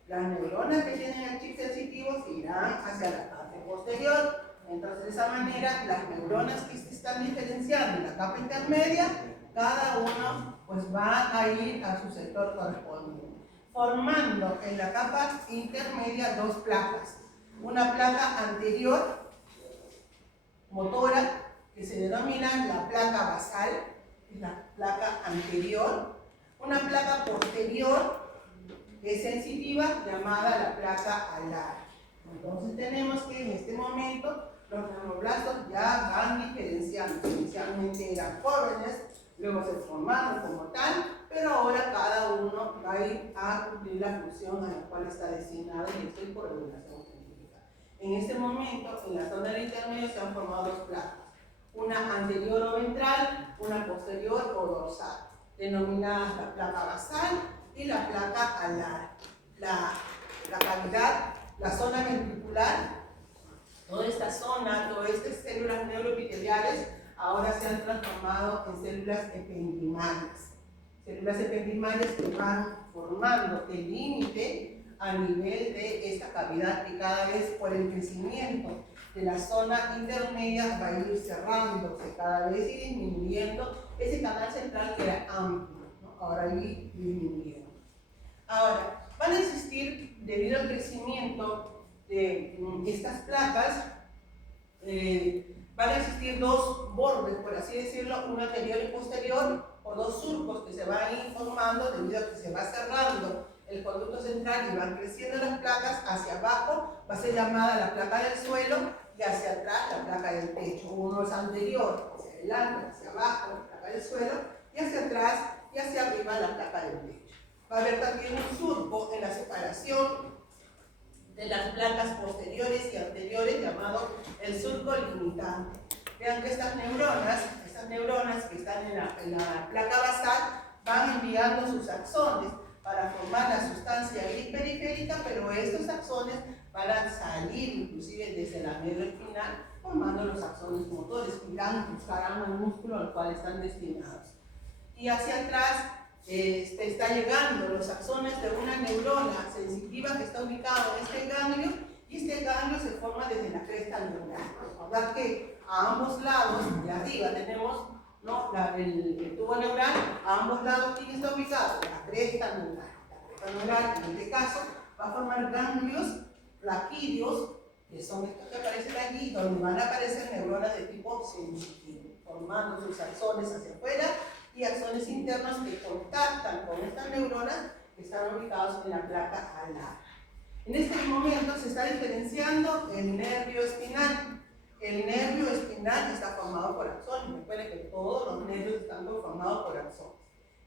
Las neuronas que tienen el chip sensitivo se irán hacia la parte posterior. Entonces, de esa manera, las neuronas que se están diferenciando en la capa intermedia, cada uno pues va a ir a su sector correspondiente, formando en la capa intermedia dos placas. Una placa anterior, motora, que se denomina la placa basal, es la placa anterior. Una placa posterior, que es sensitiva, llamada la placa alar. Entonces tenemos que en este momento los neuroblastos ya van diferenciando. Inicialmente eran jóvenes, luego se formaron como tal, pero ahora cada uno va a ir a cumplir la función a la cual está destinado, y esto es por regulación científica. En este momento, en la zona del intermedio se han formado dos placas, una anterior o ventral, una posterior o dorsal, denominadas la placa basal y la placa alar. La cavidad, la zona ventricular, toda esta zona, todas estas células neuroepiteliales ahora se han transformado en células ependimales. Células ependimales que van formando el límite a nivel de esta cavidad, que cada vez por el crecimiento de la zona intermedia va a ir cerrándose, cada vez ir disminuyendo ese canal central que era amplio, ¿no? Ahora ir disminuyendo. Ahora, van a existir, debido al crecimiento de estas placas, van a existir dos bordes, por así decirlo, uno anterior y posterior, o dos surcos que se van a ir formando debido a que se va cerrando el conducto central y van creciendo las placas. Hacia abajo va a ser llamada la placa del suelo y hacia atrás la placa del techo. Uno es anterior, hacia adelante, hacia abajo, la placa del suelo, y hacia atrás y hacia arriba la placa del techo. Va a haber también un surco en la separación de las placas posteriores y anteriores, llamado el surco limitante. Vean que estas neuronas que están en la placa basal van enviando sus axones para formar la sustancia gris periférica, pero estos axones van a salir inclusive desde la médula espinal, formando los axones motores, que buscarán el músculo al cual están destinados. Y hacia atrás está llegando los axones de una neurona sensitiva que está ubicada en este ganglio, y este ganglio se forma desde la cresta neural. Recordad que a ambos lados de arriba tenemos, ¿no?, el tubo neural, a ambos lados, ¿quién está ubicado? La cresta neural. La cresta neural, en este caso, va a formar ganglios raquídeos, que son estos que aparecen allí, donde van a aparecer neuronas de tipo sensitivo, formando sus axones hacia afuera y axones internos que contactan con estas neuronas que están ubicados en la placa alar. En este momento se está diferenciando el nervio espinal. El nervio espinal está formado por axones. Recuerden que todos los nervios están conformados por axones.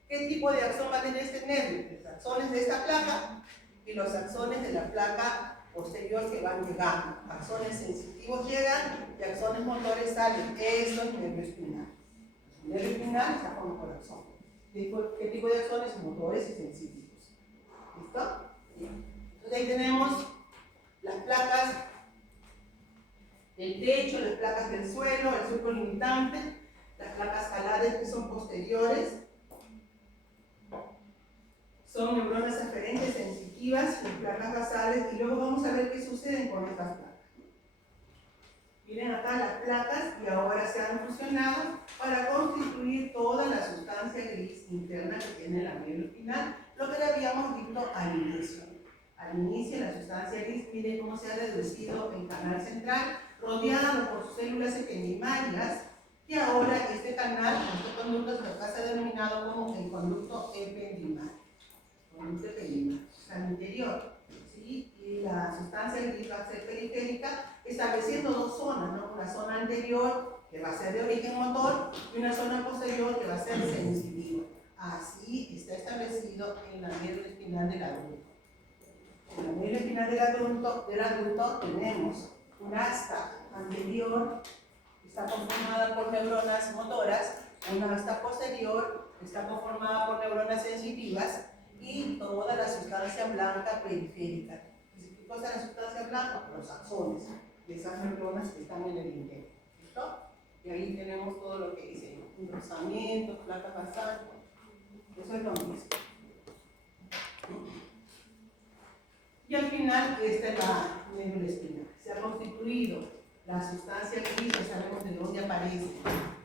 ¿Qué tipo de axón va a tener este nervio? Los axones de esta placa y los axones de la placa posterior que van llegando. Axones sensitivos llegan y axones motores salen. Eso es nervio espinal. El nervio espinal está formado por axones. ¿Qué tipo de axones? Motores y sensitivos. ¿Listo? Bien. Entonces ahí tenemos las placas del techo, las placas del suelo, el surco limitante, las placas alares que son posteriores. Son neuronas aferentes sensitivas, las placas basales, y luego vamos a ver qué sucede con estas placas. Miren acá las placas, y ahora se han fusionado para constituir toda la sustancia gris interna que tiene la médula espinal, lo que le habíamos visto al inicio. Al inicio, la sustancia gris, miren cómo se ha reducido el canal central, rodeado por sus células ependimarias, y ahora este canal, este conducto, se ha denominado como el conducto ependimal. Conducto ependimal, al interior, ¿sí? Y la sustancia gris va a ser periférica, estableciendo dos zonas, ¿no? Una zona anterior, que va a ser de origen motor, y una zona posterior, que va a ser sensitiva. Así está establecido en la médula espinal del adulto. En la médula espinal del adulto tenemos un asta anterior, que está conformada por neuronas motoras, una asta posterior, que está conformada por neuronas sensitivas, y toda la sustancia blanca periférica. ¿Qué cosa es la sustancia blanca? Los axones de esas neuronas que están en el interior. ¿Listo? Y ahí tenemos todo lo que dice engrosamiento, placa basal. Eso es lo mismo. esta es la médula espinal. Se ha constituido la sustancia gris, ya sabemos de dónde aparece.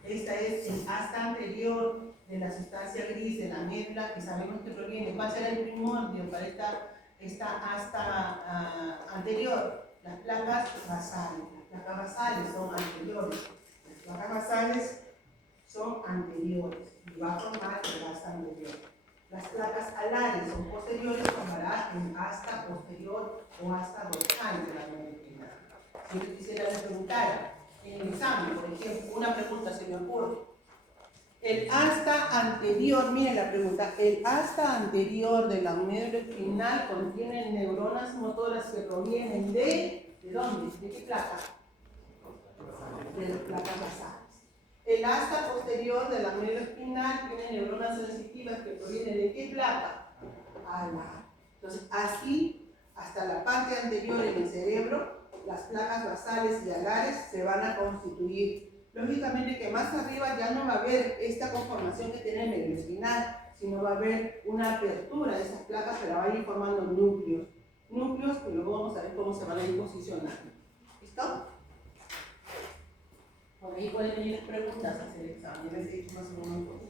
Esta es el asta anterior de la sustancia gris de la médula, que sabemos que proviene. ¿Cuál será el primordio para esta asta anterior? Las placas basales. Las placas basales son anteriores. Las placas basales son anteriores y va a formar el asta anterior. Las placas alares son posteriores, formará en asta posterior o asta dorsal de la médula espinal. Si yo quisiera les preguntar en el examen, por ejemplo, una pregunta se me ocurre. El asta anterior, miren la pregunta, el asta anterior de la médula espinal contiene neuronas motoras que provienen ¿de dónde? ¿De qué placa? De las placas basales. El asta posterior de la médula espinal tiene neuronas sensitivas que provienen ¿de qué placa? Alar. Entonces, así, hasta la parte anterior en el cerebro, las placas basales y alares se van a constituir. Lógicamente que más arriba ya no va a haber esta conformación que tiene el médula espinal, sino va a haber una apertura de esas placas, pero va a ir formando núcleos. Núcleos que luego vamos a ver cómo se van a ir posicionando. ¿Listo? Por ahí pueden venir preguntas hacia el examen, les he dicho más o menos.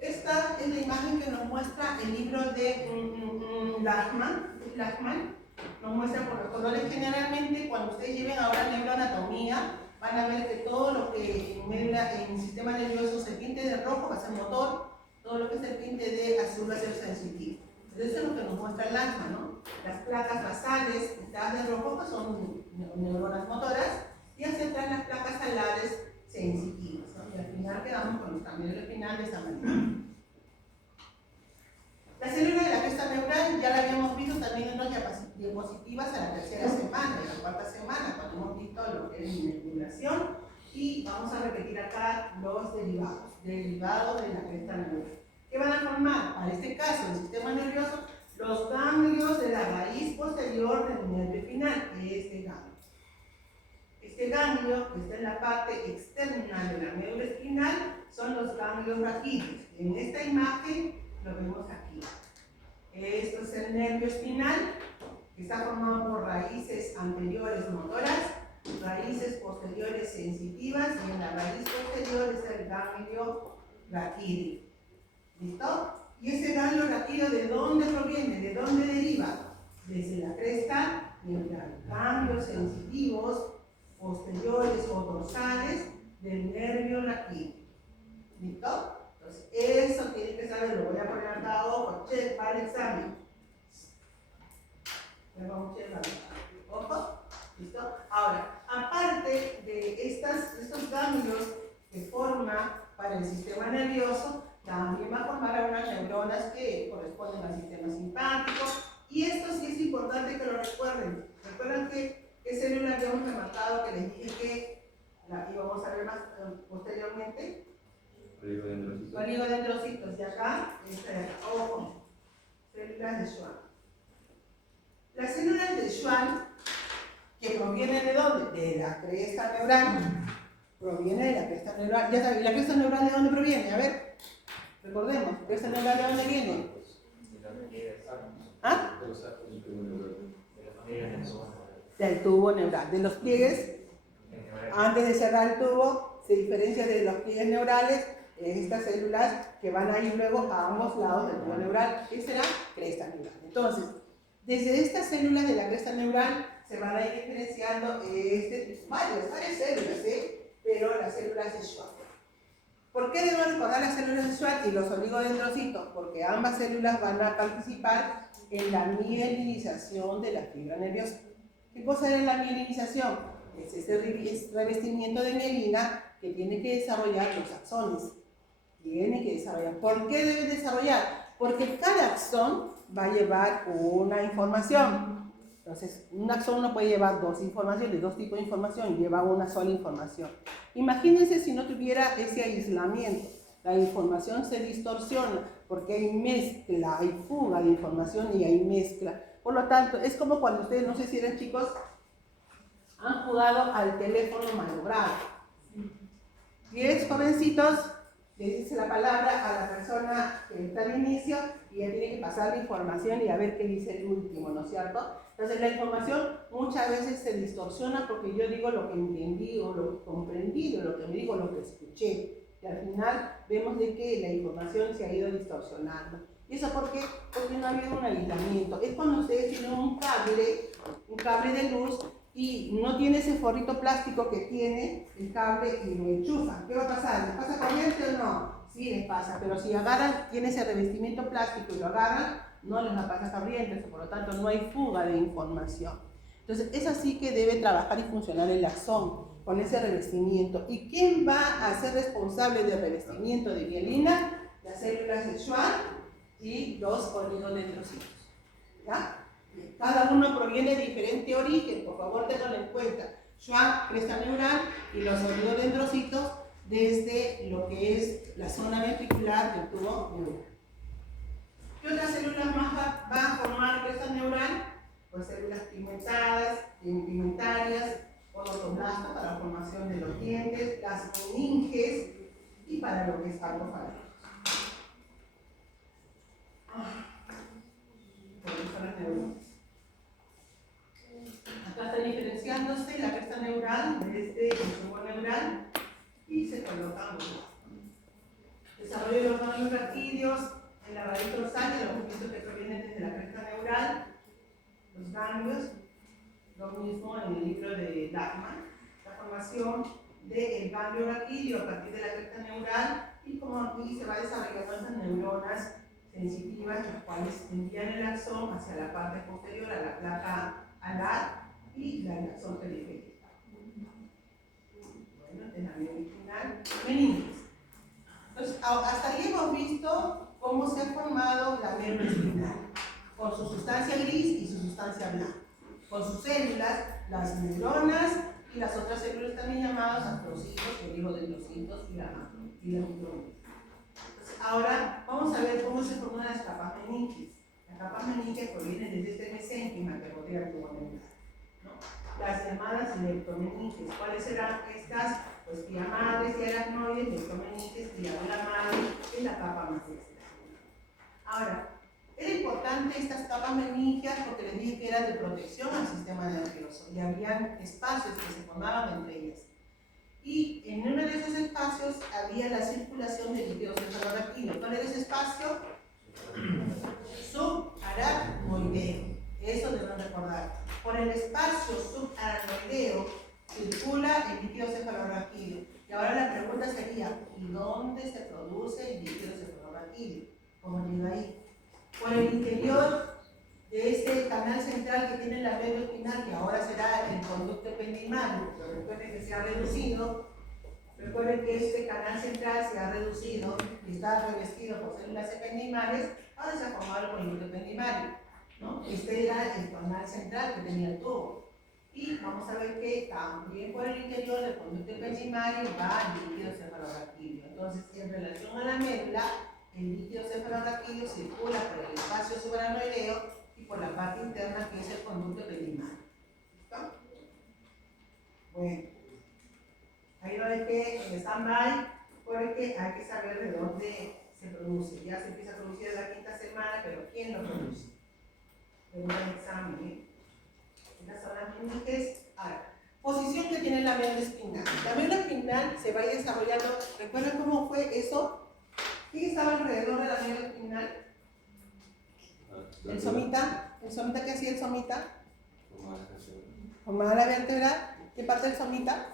Esta es la imagen que nos muestra el libro de Lachman. Nos muestra por los colores. Generalmente, cuando ustedes lleven ahora neuroanatomía, van a ver que todo lo que en el sistema nervioso se pinte de rojo va a ser motor, todo lo que se pinte de azul va a ser sensitivo. Entonces, eso es lo que nos muestra el Lachman, ¿no? Las placas basales pintadas de rojo pues son neuronas motoras, y hacia atrás las placas alares sensitivas, ¿no? Y al final quedamos con los cambios del final de esta manera. La célula de la cresta neural ya la habíamos visto también en otras diapositivas a la tercera semana, en la cuarta semana, cuando hemos visto lo que es nervulación, y vamos a repetir acá los derivados de la cresta neural. ¿Qué van a formar? Para este caso, el sistema nervioso, los ganglios de la raíz posterior del nervio espinal, este ganglio. Este ganglio, que está en la parte externa de la médula espinal, son los ganglios raquídeos. En esta imagen lo vemos aquí. Esto es el nervio espinal, que está formado por raíces anteriores motoras, raíces posteriores sensitivas, y en la raíz posterior está el ganglio raquídeo. ¿Listo? ¿Y ese ganglio raquídeo de dónde proviene? ¿De dónde deriva? Desde la cresta neural. Ganglios sensitivos posteriores o dorsales del nervio raquídeo. ¿Listo? Entonces, eso tiene que saber, lo voy a poner acá, ojo, check para el examen. Le vamos a checar. Ojo, ¿listo? Ahora, aparte de estos ganglios que forma para el sistema nervioso, también va a formar algunas neuronas que corresponden al sistema simpático, y esto sí es importante que lo recuerden. Recuerden que célula que hemos remarcado, que les dije que la íbamos a ver más posteriormente. Oligodendrocitos, y acá, ojo, células de Schwann. Las células de Schwann, que provienen de dónde? De la cresta neural. Proviene de la cresta neural. Ya saben, ¿la cresta neural de dónde proviene? A ver, recordemos, ¿cresta neural de dónde viene? ¿Ah? Del tubo neural. De los pliegues, antes de cerrar el tubo, se diferencia de los pliegues neurales. Estas células que van a ir luego a ambos lados del tubo neural, que será cresta neural. Entonces, desde estas células de la cresta neural se van a ir diferenciando varias células, pero las células de Schwann. ¿Por qué debo recordar las células de Schwann y los oligodendrocitos? Porque ambas células van a participar en la mielinización de la fibra nerviosa. ¿Qué cosa es la mielinización? Es este revestimiento de mielina que tiene que desarrollar los axones. Tiene que desarrollar. ¿Por qué debe desarrollar? Porque cada axón va a llevar una información. Entonces, un axón no puede llevar dos informaciones, dos tipos de información, lleva una sola información. Imagínense si no tuviera ese aislamiento. La información se distorsiona porque hay mezcla, hay fuga de información y hay mezcla. Por lo tanto, es como cuando ustedes, no sé si eran chicos, han jugado al teléfono malogrado. 10 jovencitos le dice la palabra a la persona que está al inicio y ella tiene que pasar la información y a ver qué dice el último, ¿no es cierto? Entonces la información muchas veces se distorsiona porque yo digo lo que entendí o lo que comprendí, o lo que me digo, lo que escuché. Y al final vemos de que la información se ha ido distorsionando. ¿Y eso por qué? Porque no ha habido un aislamiento. Es cuando ustedes tienen un cable de luz y no tiene ese forrito plástico que tiene el cable y lo enchufan. ¿Qué va a pasar? ¿Les pasa corriente o no? Sí les pasa, pero si agarran, tiene ese revestimiento plástico y lo agarran, no les va a pasar corriente, por lo tanto no hay fuga de información. Entonces es así que debe trabajar y funcionar el axón, con ese revestimiento. ¿Y quién va a ser responsable del revestimiento de mielina? Las células de Schwann y los oligodendrocitos. ¿Ya? Cada uno proviene de diferente origen, por favor tenganlo en cuenta. Schwann, cresta neural, y los oligodendrocitos desde lo que es la zona ventricular del tubo neural. ¿Qué otras células más va a formar cresta neural? Pues células pigmentadas, pigmentarias, odontoblasta para la formación de los dientes, las meninges y para lo que es algo faláctico. Acá está diferenciándose la cresta neural desde el tubo neural y se colocan desarrollo de los ganglios raquídeos en la raíz dorsal y los movimientos que provienen desde la cresta neural, los ganglios, lo mismo en el libro de Lachman, la formación del ganglio raquídeo a partir de la cresta neural y como aquí se va desarrollando esas neuronas sensitivas, las cuales envían el axón hacia la parte posterior a la placa alar y la axón periférica. Bueno, en la medicinal, meninges. Entonces, hasta ahí hemos visto cómo se ha formado la médula espinal, con su sustancia gris y su sustancia blanca, con sus células, las neuronas y las otras células también llamadas astrocitos, oligodendrocitos y la microglobina. Ahora vamos a ver cómo se forman las capas meninges. Las capas meninges provienen desde este mesénquima que rodea el tubo neural, ¿no? Las llamadas leptomeninges. ¿Cuáles serán estas? Pues tía madres y aracnoides, leptomeninges, tía abuela madre, es la capa más externa. Ahora, era importante estas capas meningias porque les dije que eran de protección al sistema nervioso y habían espacios que se formaban entre ellas. Y en uno de esos espacios había la circulación de líquido cefalorraquídeo. ¿Cuál era ese espacio? Subaracnoideo. Eso deben recordar. Por el espacio subaracnoideo circula el líquido cefalorraquídeo. Y ahora la pregunta sería, ¿y dónde se produce el líquido cefalorraquídeo? ¿Cómo llega ahí? Por el interior de este canal central que tiene la médula espinal, que ahora será el conducto ependimario, pero recuerden que se ha reducido. Recuerden que este canal central se ha reducido y está revestido por células ependimales, ahora se ha formado el conducto ependimario, ¿no? Este era el canal central que tenía el tubo. Y vamos a ver que también por el interior del conducto ependimario va el líquido cefalorraquídeo. Entonces, en relación a la médula, el líquido cefalorraquídeo circula por el espacio subaracnoideo y por la parte interna que es el conducto ependimario. ¿Listo? Bueno, ahí lo dejé en stand-by porque hay que saber de dónde se produce. Ya se empieza a producir en la quinta semana, pero ¿quién lo produce? Pregunta de examen, ¿eh? Estas son las meninges. Ahora, posición que tiene la médula espinal. La médula espinal se va a ir desarrollando. ¿Recuerdan cómo fue eso? ¿Quién estaba alrededor de la médula espinal? El somita. ¿El somita qué hacía el somita? Formaba la vértebra. ¿Qué parte del somita?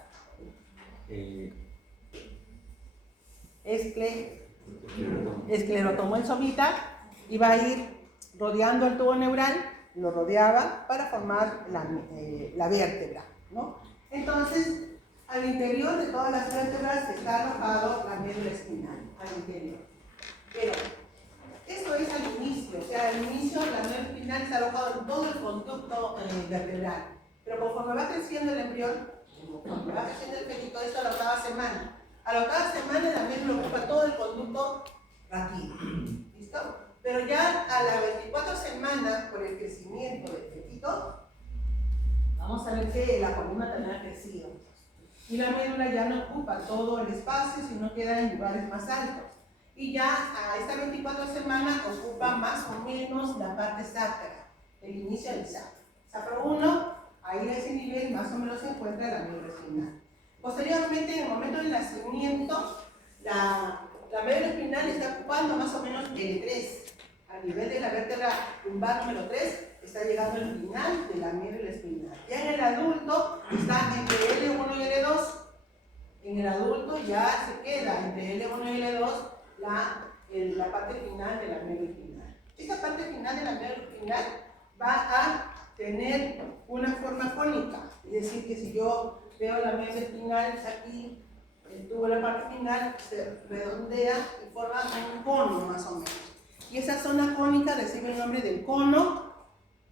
Esclerotomó el somita y va a ir rodeando el tubo neural, lo rodeaba para formar la vértebra, ¿no? Entonces, al interior de todas las vértebras está alojado la médula espinal, al interior. Pero esto es al inicio, o sea, al inicio la médula espinal está alojado en todo el conducto vertebral. Pero conforme va creciendo el embrión, conforme va creciendo el fetito, esto a la octava semana. A la octava semana la médula ocupa todo el conducto raquídeo. ¿Listo? Pero ya a las 24 semanas, por el crecimiento del fetito, vamos a ver que la columna también ha crecido. y la médula ya no ocupa todo el espacio, sino queda en lugares más altos. Y ya a esta 24 semana ocupa más o menos la parte sacra, el inicio del sacro. Sacro 1, ahí a ese nivel más o menos se encuentra la médula espinal. Posteriormente, en el momento del nacimiento, la médula espinal está ocupando más o menos el 3. A nivel de la vértebra lumbar número 3, está llegando el final de la médula espinal. Ya en el adulto está entre L1 y L2. En el adulto ya se queda entre L1 y L2 la parte final de la médula espinal. Esta parte final de la médula espinal va a tener una forma cónica. Es decir, que si yo veo la médula espinal aquí, el tubo de la parte final se redondea y forma un cono más o menos. Y esa zona cónica recibe el nombre del cono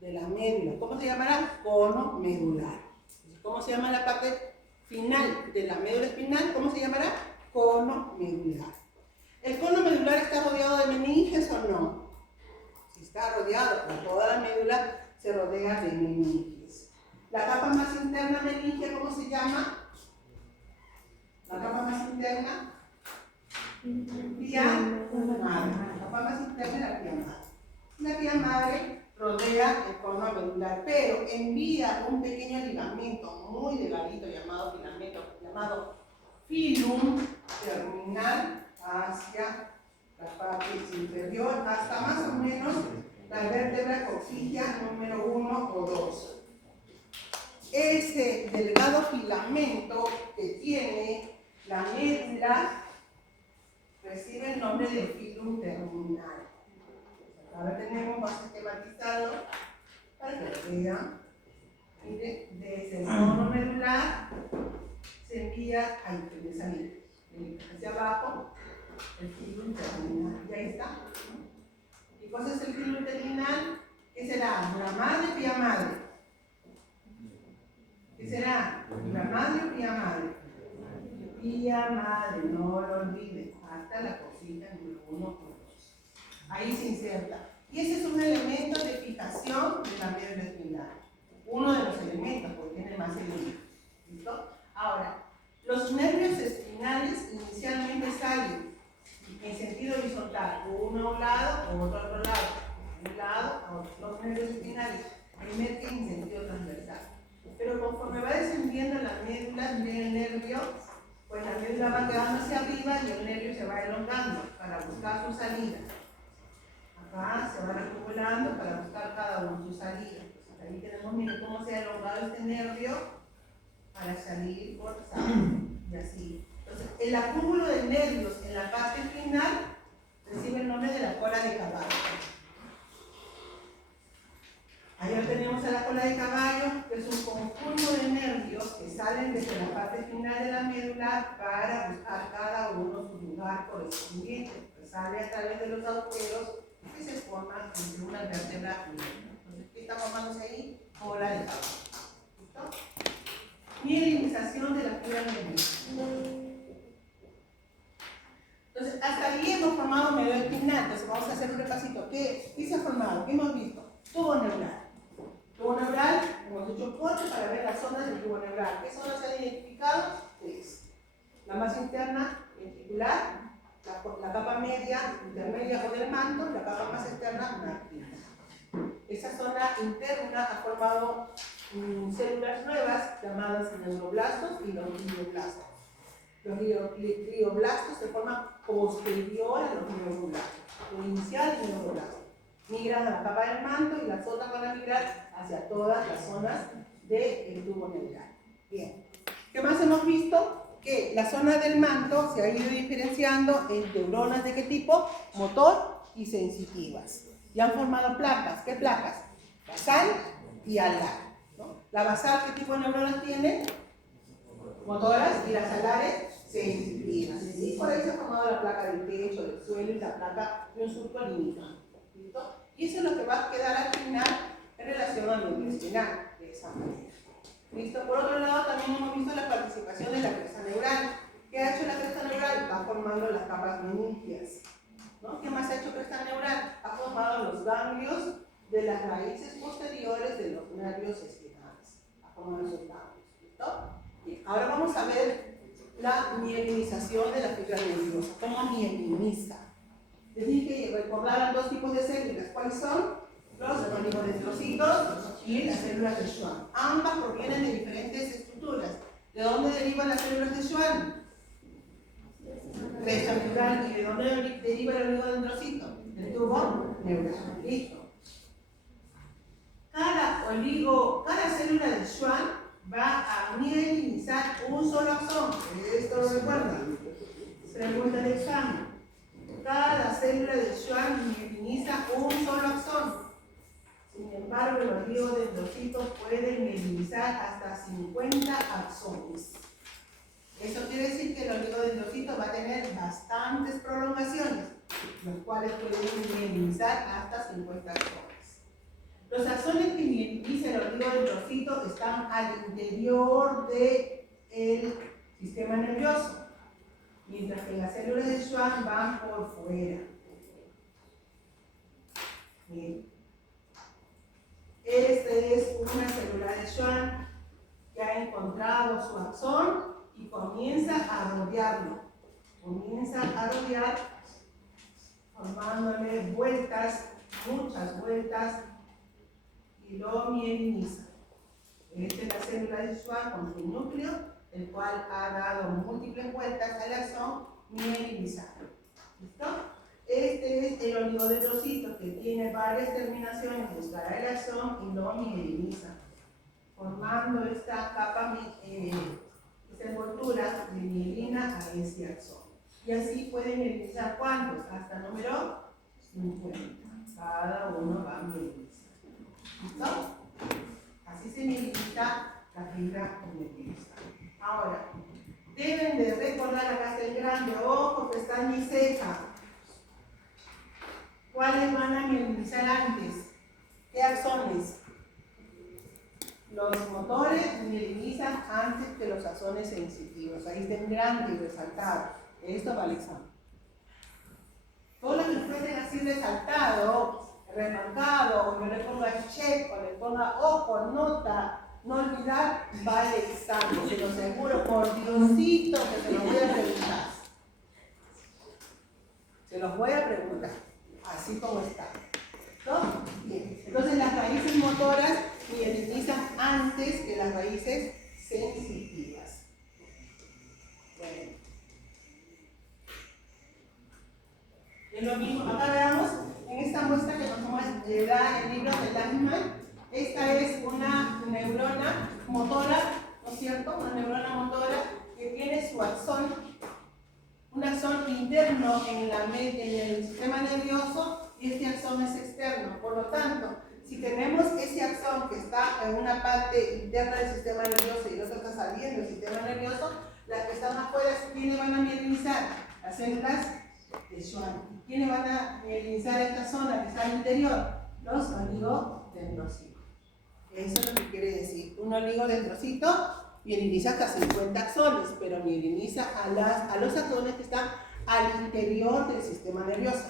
de la médula. ¿Cómo se llamará? Cono medular. ¿Cómo se llama la parte final de la médula espinal? ¿Cómo se llamará? Cono medular. ¿El cono medular está rodeado de meninges o no? Si está rodeado por toda la médula, se rodea de meninges. La capa más interna meningia, ¿cómo se llama? La capa más interna, pía madre. La capa más interna es la pía madre. La pía madre rodea el cono medular, pero envía un pequeño ligamento muy delgadito llamado filum terminal hacia la parte inferior hasta más o menos la vértebra coxígea número 1 o 2. Ese delgado filamento que tiene la médula recibe el nombre de filum terminal. Ahora tenemos más esquematizado para que lo vean. Mire, desde el cono medular se envía hacia abajo el filum terminal. Y ahí está. ¿Y cuál es el filum terminal? ¿Qué será? ¿Dura madre o pía madre? ¿Qué será? ¿Dura madre o pía madre? Pía madre, no lo olviden, hasta la cosita número 1 o 2. Ahí se inserta. Y ese es un elemento de fijación de la médula espinal. Uno de los elementos, porque tiene más elementos. ¿Listo? Ahora, los nervios espinales inicialmente salen en sentido horizontal, uno a un lado o otro a otro lado. De un lado a otro. Los nervios espinales emergen en sentido transversal. Pero conforme va descendiendo la médula, viene el nervio, pues la médula va quedando hacia arriba y el nervio se va elongando para buscar su salida. Acá se van acumulando para buscar cada uno su salida. Entonces, ahí tenemos, miren cómo se ha elongado este nervio para salir por y así. Entonces, el acúmulo de nervios en la parte final recibe el nombre de la cola de caballo. Ahí ya tenemos a la cola de caballo, que es un conjunto de nervios que salen desde la parte final de la médula para buscar cada uno su lugar correspondiente. Que sale a través de los agujeros que se forman entre una vértebra y otra. Entonces, ¿qué está formándose ahí? Cola de caballo. ¿Listo? Mielinización de la fibra neuronal. Entonces, hasta ahí hemos formado médula espinal. Entonces, vamos a hacer un repasito. ¿Qué se ha formado? ¿Qué hemos visto? Tubo neural. Tubo neural, hemos hecho corte para ver las zonas del tubo neural. ¿Qué zonas se han identificado? Tres. La más interna, ventricular, la capa media, intermedia o del manto, la capa más externa, marginal. Esa zona interna ha formado células nuevas llamadas neuroblastos y los glioblastos. Los glioblastos se forman posterior a los neuroblastos, lo inicial y neuroblastos. Migran a la capa del manto y las otras van a migrar hacia todas las zonas del tubo neural. Bien. ¿Qué más hemos visto? Que la zona del manto se ha ido diferenciando en neuronas de qué tipo, motor y sensitivas. Y han formado placas. ¿Qué placas? Basal y alar, ¿no? La basal, ¿qué tipo de neuronas tiene? Motoras, y las alares, sensitivas. Y por ahí se ha formado la placa del techo, del suelo y la placa de un surco limitado. ¿Listo? Y eso es lo que va a quedar al final en relación al núcleo espinal, de esa manera. ¿Listo? Por otro lado, también hemos visto la participación de la cresta neural. ¿Qué ha hecho la cresta neural? Va formando las capas meningias, ¿no? ¿Qué más ha hecho cresta neural? Ha formado los ganglios de las raíces posteriores de los nervios espinales. Ha formado esos ganglios. ¿Listo? Bien, ahora vamos a ver la mielinización de la fibra nerviosa. ¿Cómo mieliniza? Les dije que recordaran dos tipos de células. ¿Cuáles son? Los oligodendrocitos y las células de Schwann. Ambas provienen de diferentes estructuras. ¿De dónde derivan las células de Schwann? Cresta neural. ¿Y de dónde deriva el oligodendrocito? Del tubo neural. Listo. Cada célula de Schwann va a mielinizar un solo axón. ¿Esto lo recuerdan? Pregunta de examen. Cada célula de Schwann mieliniza un solo axón. Sin embargo, el oligodendrocito puede mielinizar hasta 50 axones. Eso quiere decir que el oligodendrocito va a tener bastantes prolongaciones, los cuales pueden mielinizar hasta 50 axones. Los axones que mieliniza el oligodendrocito están al interior del sistema nervioso, mientras que las células de Schwann van por fuera. Bien. Esta es una célula de Schwann que ha encontrado su axón y comienza a rodearlo. Comienza a rodear, formándole vueltas, muchas vueltas, y lo mieliniza. Esta es la célula de Schwann con su núcleo, el cual ha dado múltiples vueltas al axón mielinizado. ¿Listo? Este es el oligodendrocito que tiene varias terminaciones, buscará el axón y lo mieliniza, formando esta capa, esta envoltura de mielina a ese axón. Y así pueden mielinizar ¿cuántos? Hasta el número 50. Cada uno va a mielinizar. ¿Listo? Así se mieliniza la fibra nerviosa. Ahora, deben de recordar, acá está el grande, ojo, pestaña y ceja. ¿Cuáles van a mielinizar antes? ¿Qué axones? Los motores mielinizan antes que los axones sensitivos. Ahí está en grande y resaltado. Esto va al examen. Todo lo que ustedes así resaltado, remarcado, o le ponga check, o le ponga ojo, nota, no olvidar, va al examen. Se lo aseguro, por Diosito, que se los voy a preguntar. Se los voy a preguntar, así como está. ¿No? Bien. Entonces las raíces motoras mielinizan antes que las raíces sensitivas. Bueno. Es lo mismo, acá veamos, en esta muestra que nos da el libro de Lachman, esta es una neurona motora, ¿no es cierto? Una neurona motora que tiene su axón, un axón interno en el sistema nervioso y este axón es externo. Por lo tanto, si tenemos ese axón que está en una parte interna del sistema nervioso y el otro está saliendo del sistema nervioso, las que están afuera, ¿quiénes van a mielinizar? Las células de Schwann. ¿Quiénes van a mielinizar esta zona que está al interior? Los oligodendrocitos. Eso es lo que quiere decir. Un oligodendrocito mieliniza hasta 50 axones, pero mieliniza a los axones que están al interior del sistema nervioso.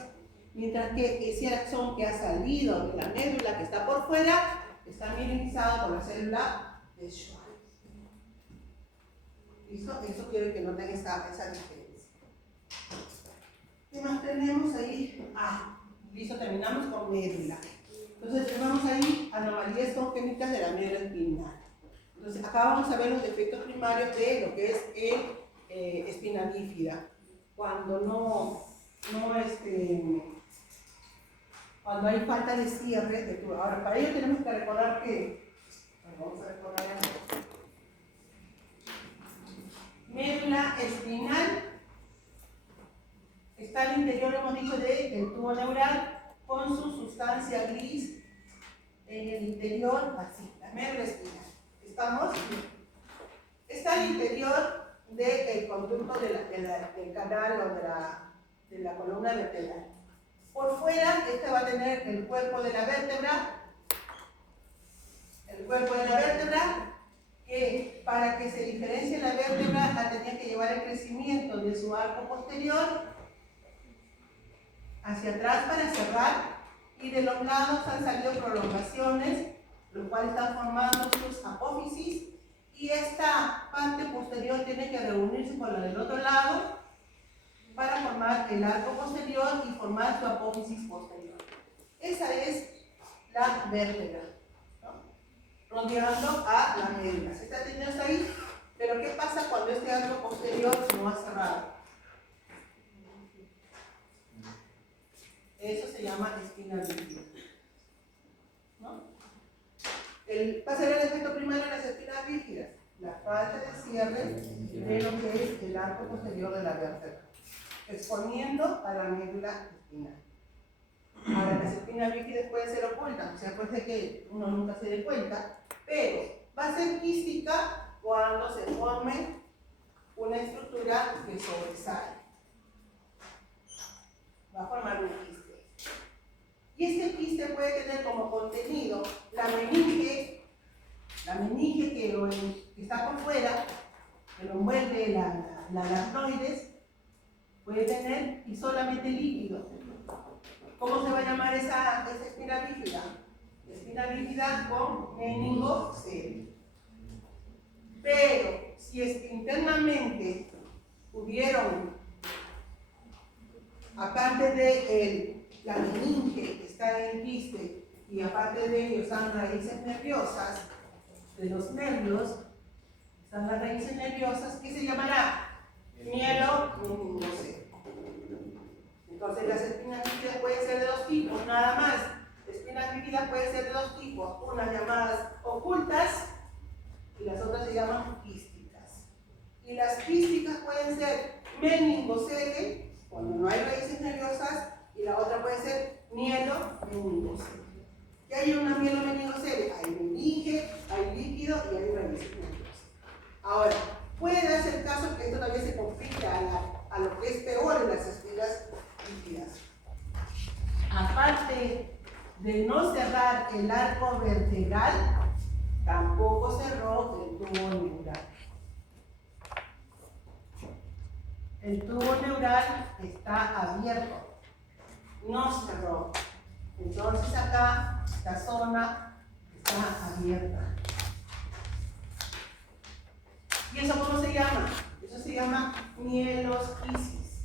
Mientras que ese axón que ha salido de la médula que está por fuera está mielinizado por la célula de Schwann. ¿Listo? Eso quiere que noten esa diferencia. ¿Qué más tenemos ahí? Listo, terminamos con médula. Entonces tenemos ahí anomalías congénitas de la médula espinal. Entonces acá vamos a ver los defectos primarios de lo que es el espina bífida. Cuando cuando hay falta de cierre de tubo. Ahora, para ello tenemos que recordar que, vamos a recordar esto. Médula espinal está al interior, hemos dicho, del tubo neural con su sustancia gris en el interior, así, la médula espinal. ¿Estamos? Está al interior del conducto del canal o de la columna vertebral. Por fuera, este va a tener el cuerpo de la vértebra. El cuerpo de la vértebra, que para que se diferencie la vértebra, la tenía que llevar el crecimiento de su arco posterior hacia atrás para cerrar, y de los lados han salido prolongaciones, los cuales están formando sus apófisis, y esta parte posterior tiene que reunirse con la del otro lado para formar el arco posterior y formar su apófisis posterior. Esa es la vértebra, ¿no? Rodeando a la médula. Se está teniendo ahí, pero ¿qué pasa cuando este arco posterior no ha cerrado? Eso se llama espina bífida, ¿no? Va a ser el efecto primario de las espinas bífidas, la falta de cierre de lo que es el arco posterior de la vértebra, exponiendo a la médula espinal. Ahora, las espinas bífidas pueden ser ocultas, o sea, puede ser que uno nunca se dé cuenta, pero va a ser quística cuando se forme una estructura que sobresale. Va a formar un quiste. Y este quiste puede tener como contenido la meninge que está por fuera, que lo envuelve la aracnoides, puede tener y solamente líquido. ¿Cómo se va a llamar esa espina bífida? Espina bífida con meningocele. Pero si es que internamente hubieron, aparte de la meninge que está en el quiste, y aparte de ello están raíces nerviosas de los nervios, están las raíces nerviosas, ¿qué se llamará? Mielomeningocele. Entonces las espinas bífidas pueden ser de dos tipos, nada más. Espinas bífidas pueden ser de dos tipos, unas llamadas ocultas y las otras se llaman quísticas. Y las quísticas pueden ser meningocele, cuando no hay raíces nerviosas, y la otra puede ser mielomeningocele. ¿Qué hay una mielomeningocele? Hay meninge, hay líquido y hay raíces nerviosas. Ahora, puede darse el caso que esto también se complica a lo que es peor en las espinas bífidas. Aparte de no cerrar el arco vertebral, tampoco cerró el tubo neural. El tubo neural está abierto, no cerró. Entonces acá, esta zona está abierta. ¿Y eso cómo se llama? Eso se llama mielosquisis.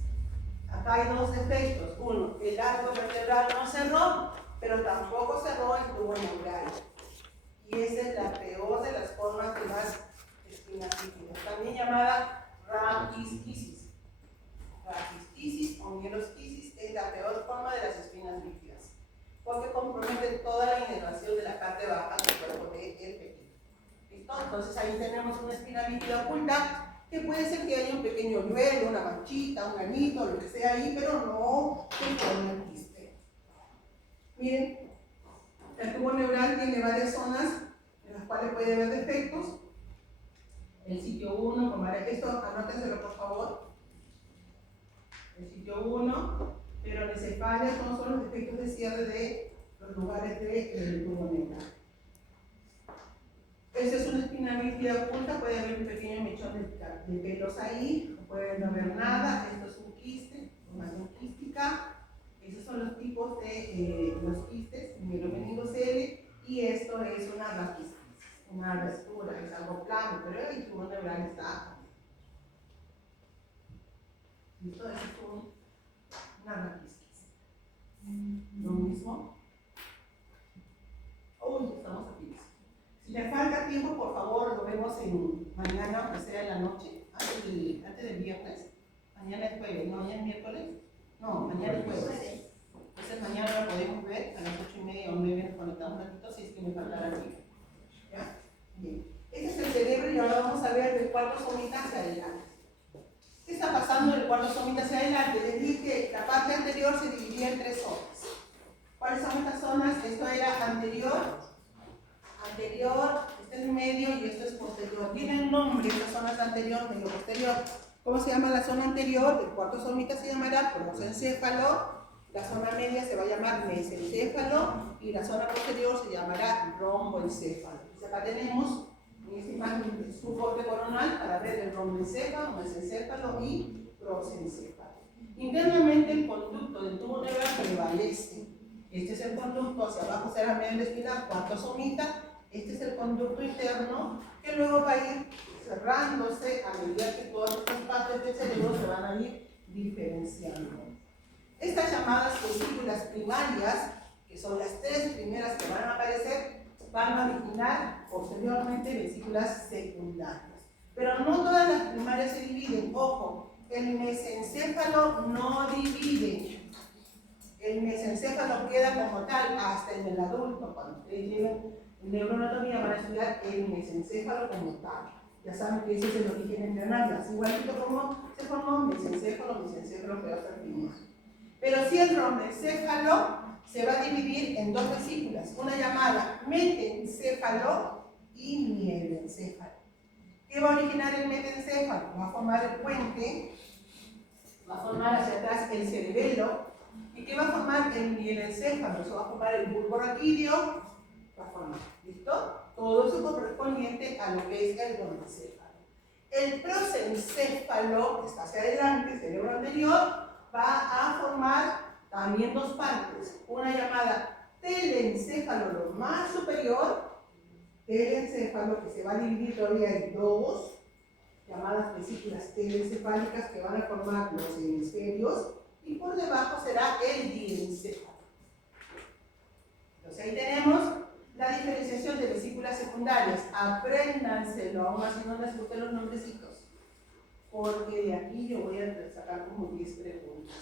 Acá hay dos defectos. Uno, el arco vertebral no cerró, pero tampoco cerró el tubo neural. Y esa es la peor de las formas de las espinas bífidas, también llamada raquisquisis. Raquisquisis o mielosquisis es la peor forma de las espinas bífidas, porque compromete toda la inervación de la parte baja del cuerpo del pequeño. ¿Listo? Entonces ahí tenemos una espina bífida oculta, que puede ser que haya un pequeño hoyuelo, una manchita, un granito, lo que sea ahí, pero no se forma el quiste. Miren, el tubo neural tiene varias zonas en las cuales puede haber defectos. El sitio 1, como era esto, anótenselo por favor. El sitio 1, pero en cefalia son los defectos de cierre de los lugares del tubo neural. Esta es una espina bífida oculta, puede haber un pequeño mechón de pelos ahí, no puede no haber nada. Esto es un quiste, formación quística. Esos son los tipos de los quistes, mielomeningocele, y esto es una raquisquisis, una ruptura, es algo plano, pero el tubo neural está. Esto es una raquisquisis. Lo mismo. Uy, estamos aquí. Si me falta tiempo, por favor, lo vemos mañana, aunque sea en la noche, antes del viernes. Mañana es jueves, ¿no? ¿Mañana es miércoles? No, mañana es jueves. Entonces mañana lo podemos ver a las 8:30 o 9 nos conectamos un ratito si es que me faltará tiempo. ¿Ya? Bien. Este es el cerebro y ahora vamos a ver del cuarto somita hacia adelante. ¿Qué está pasando del cuarto somita hacia adelante? Les dije que la parte anterior se dividía en tres zonas. ¿Cuáles son estas zonas? Esto era anterior, este es medio y esto es posterior. Tienen nombre estas zonas anterior, medio, posterior. ¿Cómo se llama la zona anterior? El cuarto somita se llamará prosencéfalo, la zona media se va a llamar mesencéfalo y la zona posterior se llamará romboencéfalo. Entonces acá tenemos en esta imagen su corte coronal para ver el romboencéfalo, mesencéfalo y prosencéfalo. Internamente el conducto del tubo neural prevalece. Este es el conducto, hacia abajo será medio espinal, cuarto somita. Este es el conducto interno que luego va a ir cerrándose a medida que todas estas partes del cerebro se van a ir diferenciando. Estas llamadas vesículas primarias, que son las tres primeras que van a aparecer, van a originar posteriormente vesículas secundarias. Pero no todas las primarias se dividen. Ojo, el mesencéfalo no divide. El mesencéfalo queda como tal hasta en el adulto. Cuando ustedes lleven neuroanatomía van a estudiar el mesencéfalo como tal. Ya saben que ese es el origen embrionario. Es igualito como se formó mesencéfalo quedó hasta el final. Pero si el romencéfalo se va a dividir en dos vesículas, una llamada metencéfalo y mielencéfalo. ¿Qué va a originar el metencéfalo? Va a formar el puente, va a formar hacia atrás el cerebelo. ¿Y qué va a formar el mielencéfalo? Eso va a formar el bulbo raquídeo, va a formar, ¿listo? Todo eso correspondiente a lo que es el romencéfalo. El prosencéfalo, que está hacia adelante, el cerebro anterior, va a formar también dos partes, una llamada telencéfalo, lo más superior, telencéfalo, que se va a dividir todavía en dos, llamadas vesículas telencefálicas, que van a formar los hemisferios, y por debajo será el diencéfalo. Entonces ahí tenemos la diferenciación de vesículas secundarias. Apréndanselo, aún así no les gusten los nombrecitos, porque de aquí yo voy a sacar como 10 preguntas.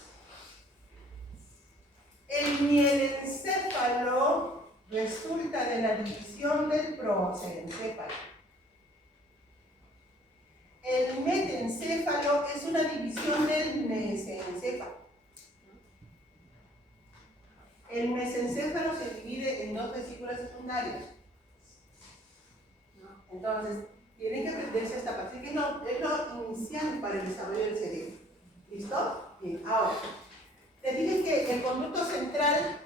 El mielencéfalo resulta de la división del prosencéfalo. El metencéfalo es una división del mesencéfalo. El mesencéfalo se divide en dos vesículas secundarias. Entonces, tienen que aprenderse esta parte, que es lo inicial para el desarrollo del cerebro. ¿Listo? Bien, ahora, les dije que el conducto central,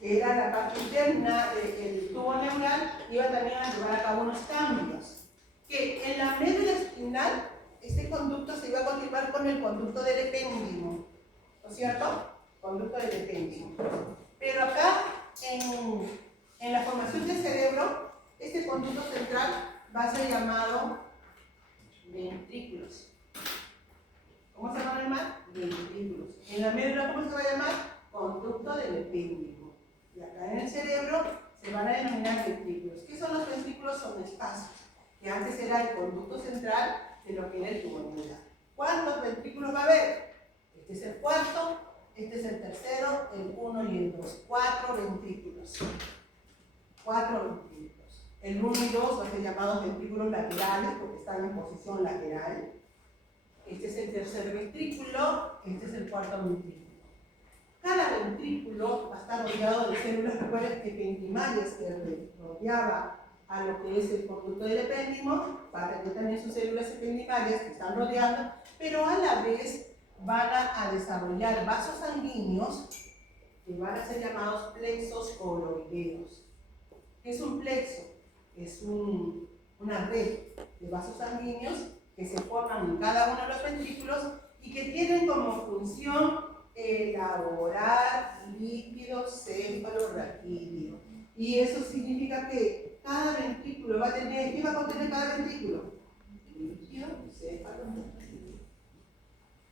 que era la parte interna del tubo neural, iba también a llevar a cabo unos cambios. Que en la médula espinal, este conducto se iba a continuar con el conducto del epéndimo, ¿no es cierto? Conducto del epéndimo. Pero acá, en la formación del cerebro, este conducto central va a ser llamado ventrículos. ¿Cómo se llama el mar? Ventrículos. En la médula, ¿cómo se va a llamar? Conducto del epéndimo. Y acá en el cerebro se van a denominar ventrículos. ¿Qué son los ventrículos? Son espacios, que antes era el conducto central de lo que era el tubo neural. ¿Cuántos ventrículos va a haber? Este es el cuarto, este es el tercero, el 1 y el 2. 4 ventrículos. 4 ventrículos. El 1 y 2 van a ser llamados ventrículos laterales porque están en posición lateral. Este es el tercer ventrículo, este es el cuarto ventrículo. Cada ventrículo va a estar rodeado de células, recuerden, ependimarias que rodeaba a lo que es el conducto del epéndimo, va a tener también sus células ependimarias que están rodeando, pero a la vez van a desarrollar vasos sanguíneos que van a ser llamados plexos coroideos. ¿Qué es un plexo? Es una red de vasos sanguíneos que se forman en cada uno de los ventrículos y que tienen como función elaborar líquido cefalorraquídeo. Y eso significa que cada ventrículo va a tener, ¿qué va a contener cada ventrículo? Líquido cefalorraquídeo.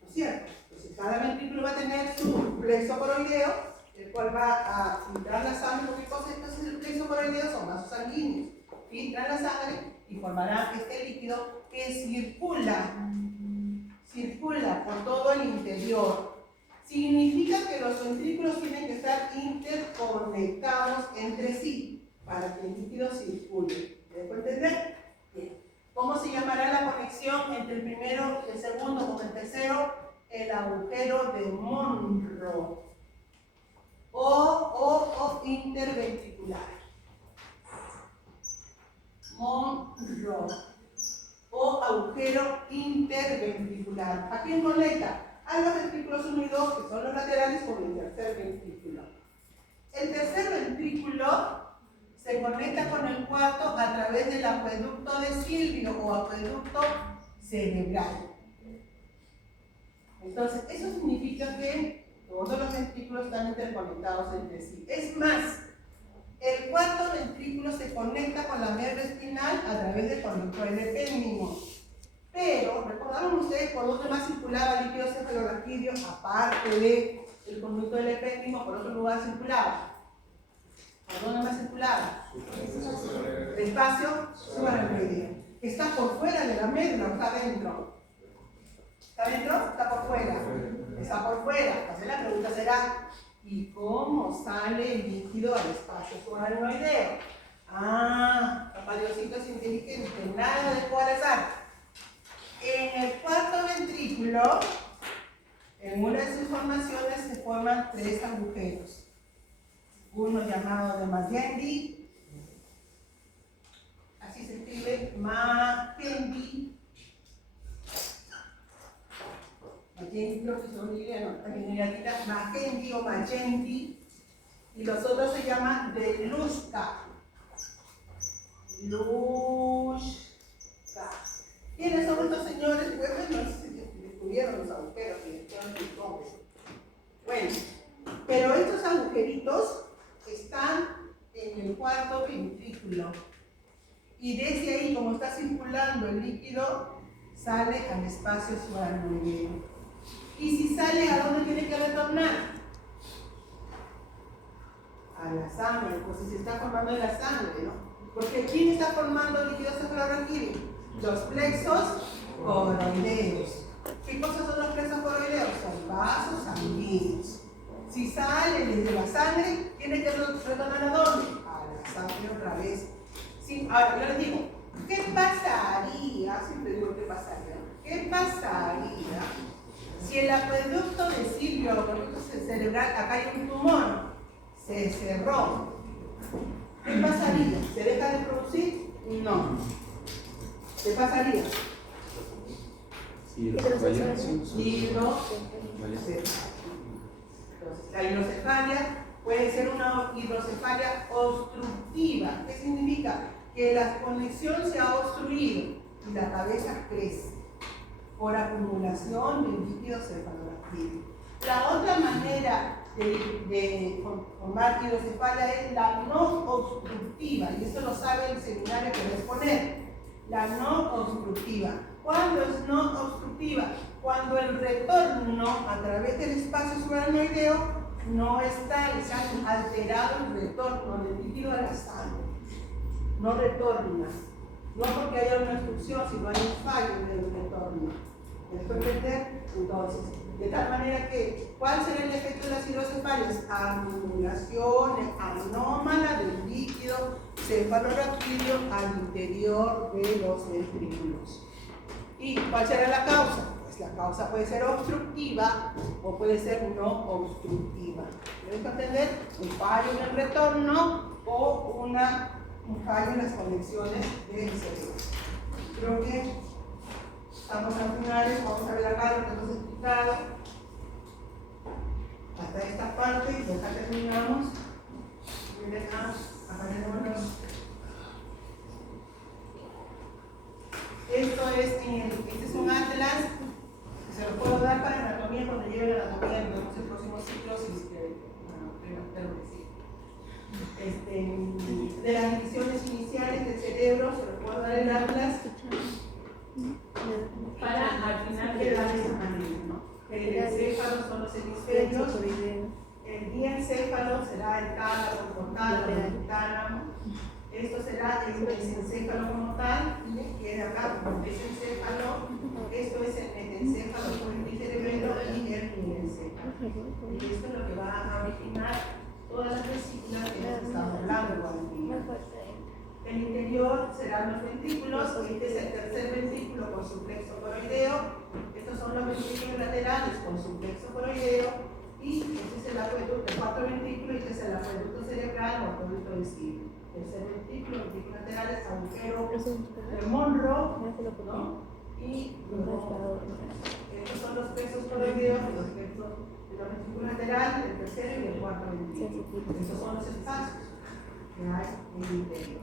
¿No es cierto? Entonces cada ventrículo va a tener su plexo coroideo, el cual va a filtrar la sangre, porque entonces el plexo coroideo son vasos sanguíneos, filtran la sangre y formarán este líquido que circula por todo el interior. Significa que los ventrículos tienen que estar interconectados entre sí para que el líquido circule. ¿Me dejo entender? Bien. ¿Cómo se llamará la conexión entre el primero y el segundo con el tercero? El agujero de Monro o interventricular. Monro o agujero interventricular. ¿A quién conecta? A los ventrículos 1 y 2, que son los laterales, con el tercer ventrículo. El tercer ventrículo se conecta con el cuarto a través del acueducto de Silvio o acueducto cerebral. Entonces, eso significa que todos los ventrículos están interconectados entre sí. Es más, El cuarto ventrículo se conecta con la médula espinal a través del conducto del epéndimo. Pero, ¿recordaron ustedes por dónde más circulaba el líquido cefalorraquídeo? Aparte del conducto del epéndimo, por otro lugar circulaba. ¿Por dónde más circulaba? El espacio subaracnoideo. Está por fuera de la médula, o está dentro. ¿Está dentro? Está por fuera. Está por fuera. Entonces la pregunta será, ¿y cómo sale el líquido al espacio subaracnoideo? Papá Diosito es inteligente, nada de jugar al azar. En el cuarto ventrículo, en una de sus formaciones se forman 3 agujeros. Uno llamado de Magendie, así se escribe Magendie. Magendie creo que son Magendie o Magendie. Y los otros se llaman de Luska. ¿Quiénes son estos señores? Pues no sé si descubrieron los agujeros y descubrieron sus nombres. Bueno, pero estos agujeritos están en el cuarto ventrículo. Y desde ahí, como está circulando el líquido, sale al espacio subaracnoideo. Y si sale, ¿a dónde tiene que retornar? A la sangre, pues si se está formando en la sangre, ¿no? Porque ¿quién está formando el líquido cefalorraquídeo? Los plexos coroideos. ¿Qué cosas son los plexos coroideos? Son vasos sanguíneos. Si sale desde la sangre, tiene que retornar ¿a dónde? A la sangre otra vez. Sí, ahora yo les digo, ¿qué pasaría? Siempre digo, ¿qué pasaría? ¿Qué pasaría si el acueducto de Silvio, el acueducto cerebral, acá hay un tumor, se cerró? ¿Qué pasaría? ¿Se deja de producir? No. ¿Qué pasaría? La hidrocefalia puede ser una hidrocefalia obstructiva. ¿Qué significa? Que la conexión se ha obstruido y la cabeza crece por acumulación de líquido cefalorraquídeo. La otra manera de formar hidrocefalia es la no obstructiva, y eso lo sabe el seminario que voy a exponer. La no obstructiva. ¿Cuándo es no obstructiva? Cuando el retorno a través del espacio subaracnoideo no está, se ha alterado el retorno del líquido a la sangre. No retorna. No porque haya una obstrucción, sino hay un fallo en el retorno. ¿Me dejo entender? Entonces, de tal manera que, ¿cuál será el efecto de las hidrocefalias? Acumulación anómala del líquido cefalorraquídeo al interior de los ventrículos. ¿Y cuál será la causa? Pues la causa puede ser obstructiva o puede ser no obstructiva. ¿Me dejo entender? Un fallo en el retorno o un fallo en las conexiones del cerebro. Creo que estamos a finales, vamos a ver acá lo que hemos explicado. Hasta esta parte, y acá terminamos. Miren, acá tenemos. Este es un atlas, que se lo puedo dar para anatomía cuando lleve la anatomía en los próximos ciclos, espero que sí. De las divisiones iniciales del cerebro, se lo puedo dar el atlas para al final quedar de esa manera, ¿no? El encéfalo son los hemisferios, el diencéfalo será el tálamo como tal, el tálamo. Esto será el mesencéfalo como tal, y queda acá como mesencéfalo. Esto es el metencéfalo con el cerebelo y el diencéfalo. Y esto es lo que va a originar todas las vesículas que hemos estado hablando hoy en día. El interior serán los ventrículos, este es el tercer ventrículo con su plexo coroideo, estos son los ventrículos laterales con su plexo coroideo, y este es el acueducto, el cuarto ventrículo, y este es el acueducto cerebral o acueducto de Silvio. Tercer ventrículo, ventrículos laterales, agujero de Monroe, ¿no? Y estos son los plexos coroideos, los plexos de los ventrículos laterales, el tercero y el cuarto ventrículo. Estos son los espacios que hay en el interior.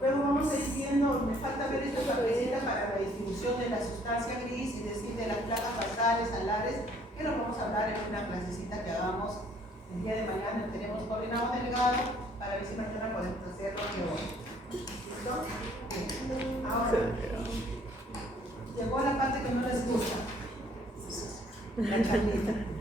Luego vamos a ir viendo, me falta ver esta tablecita para la distribución de la sustancia gris, es decir, de las placas basales, alares, que lo vamos a hablar en una clasecita que hagamos el día de mañana. Tenemos coordinado delegado para para ver si mañana podemos hacerlo. ¿Listo? Bien. Ahora, llegó la parte que no les gusta. La carnita.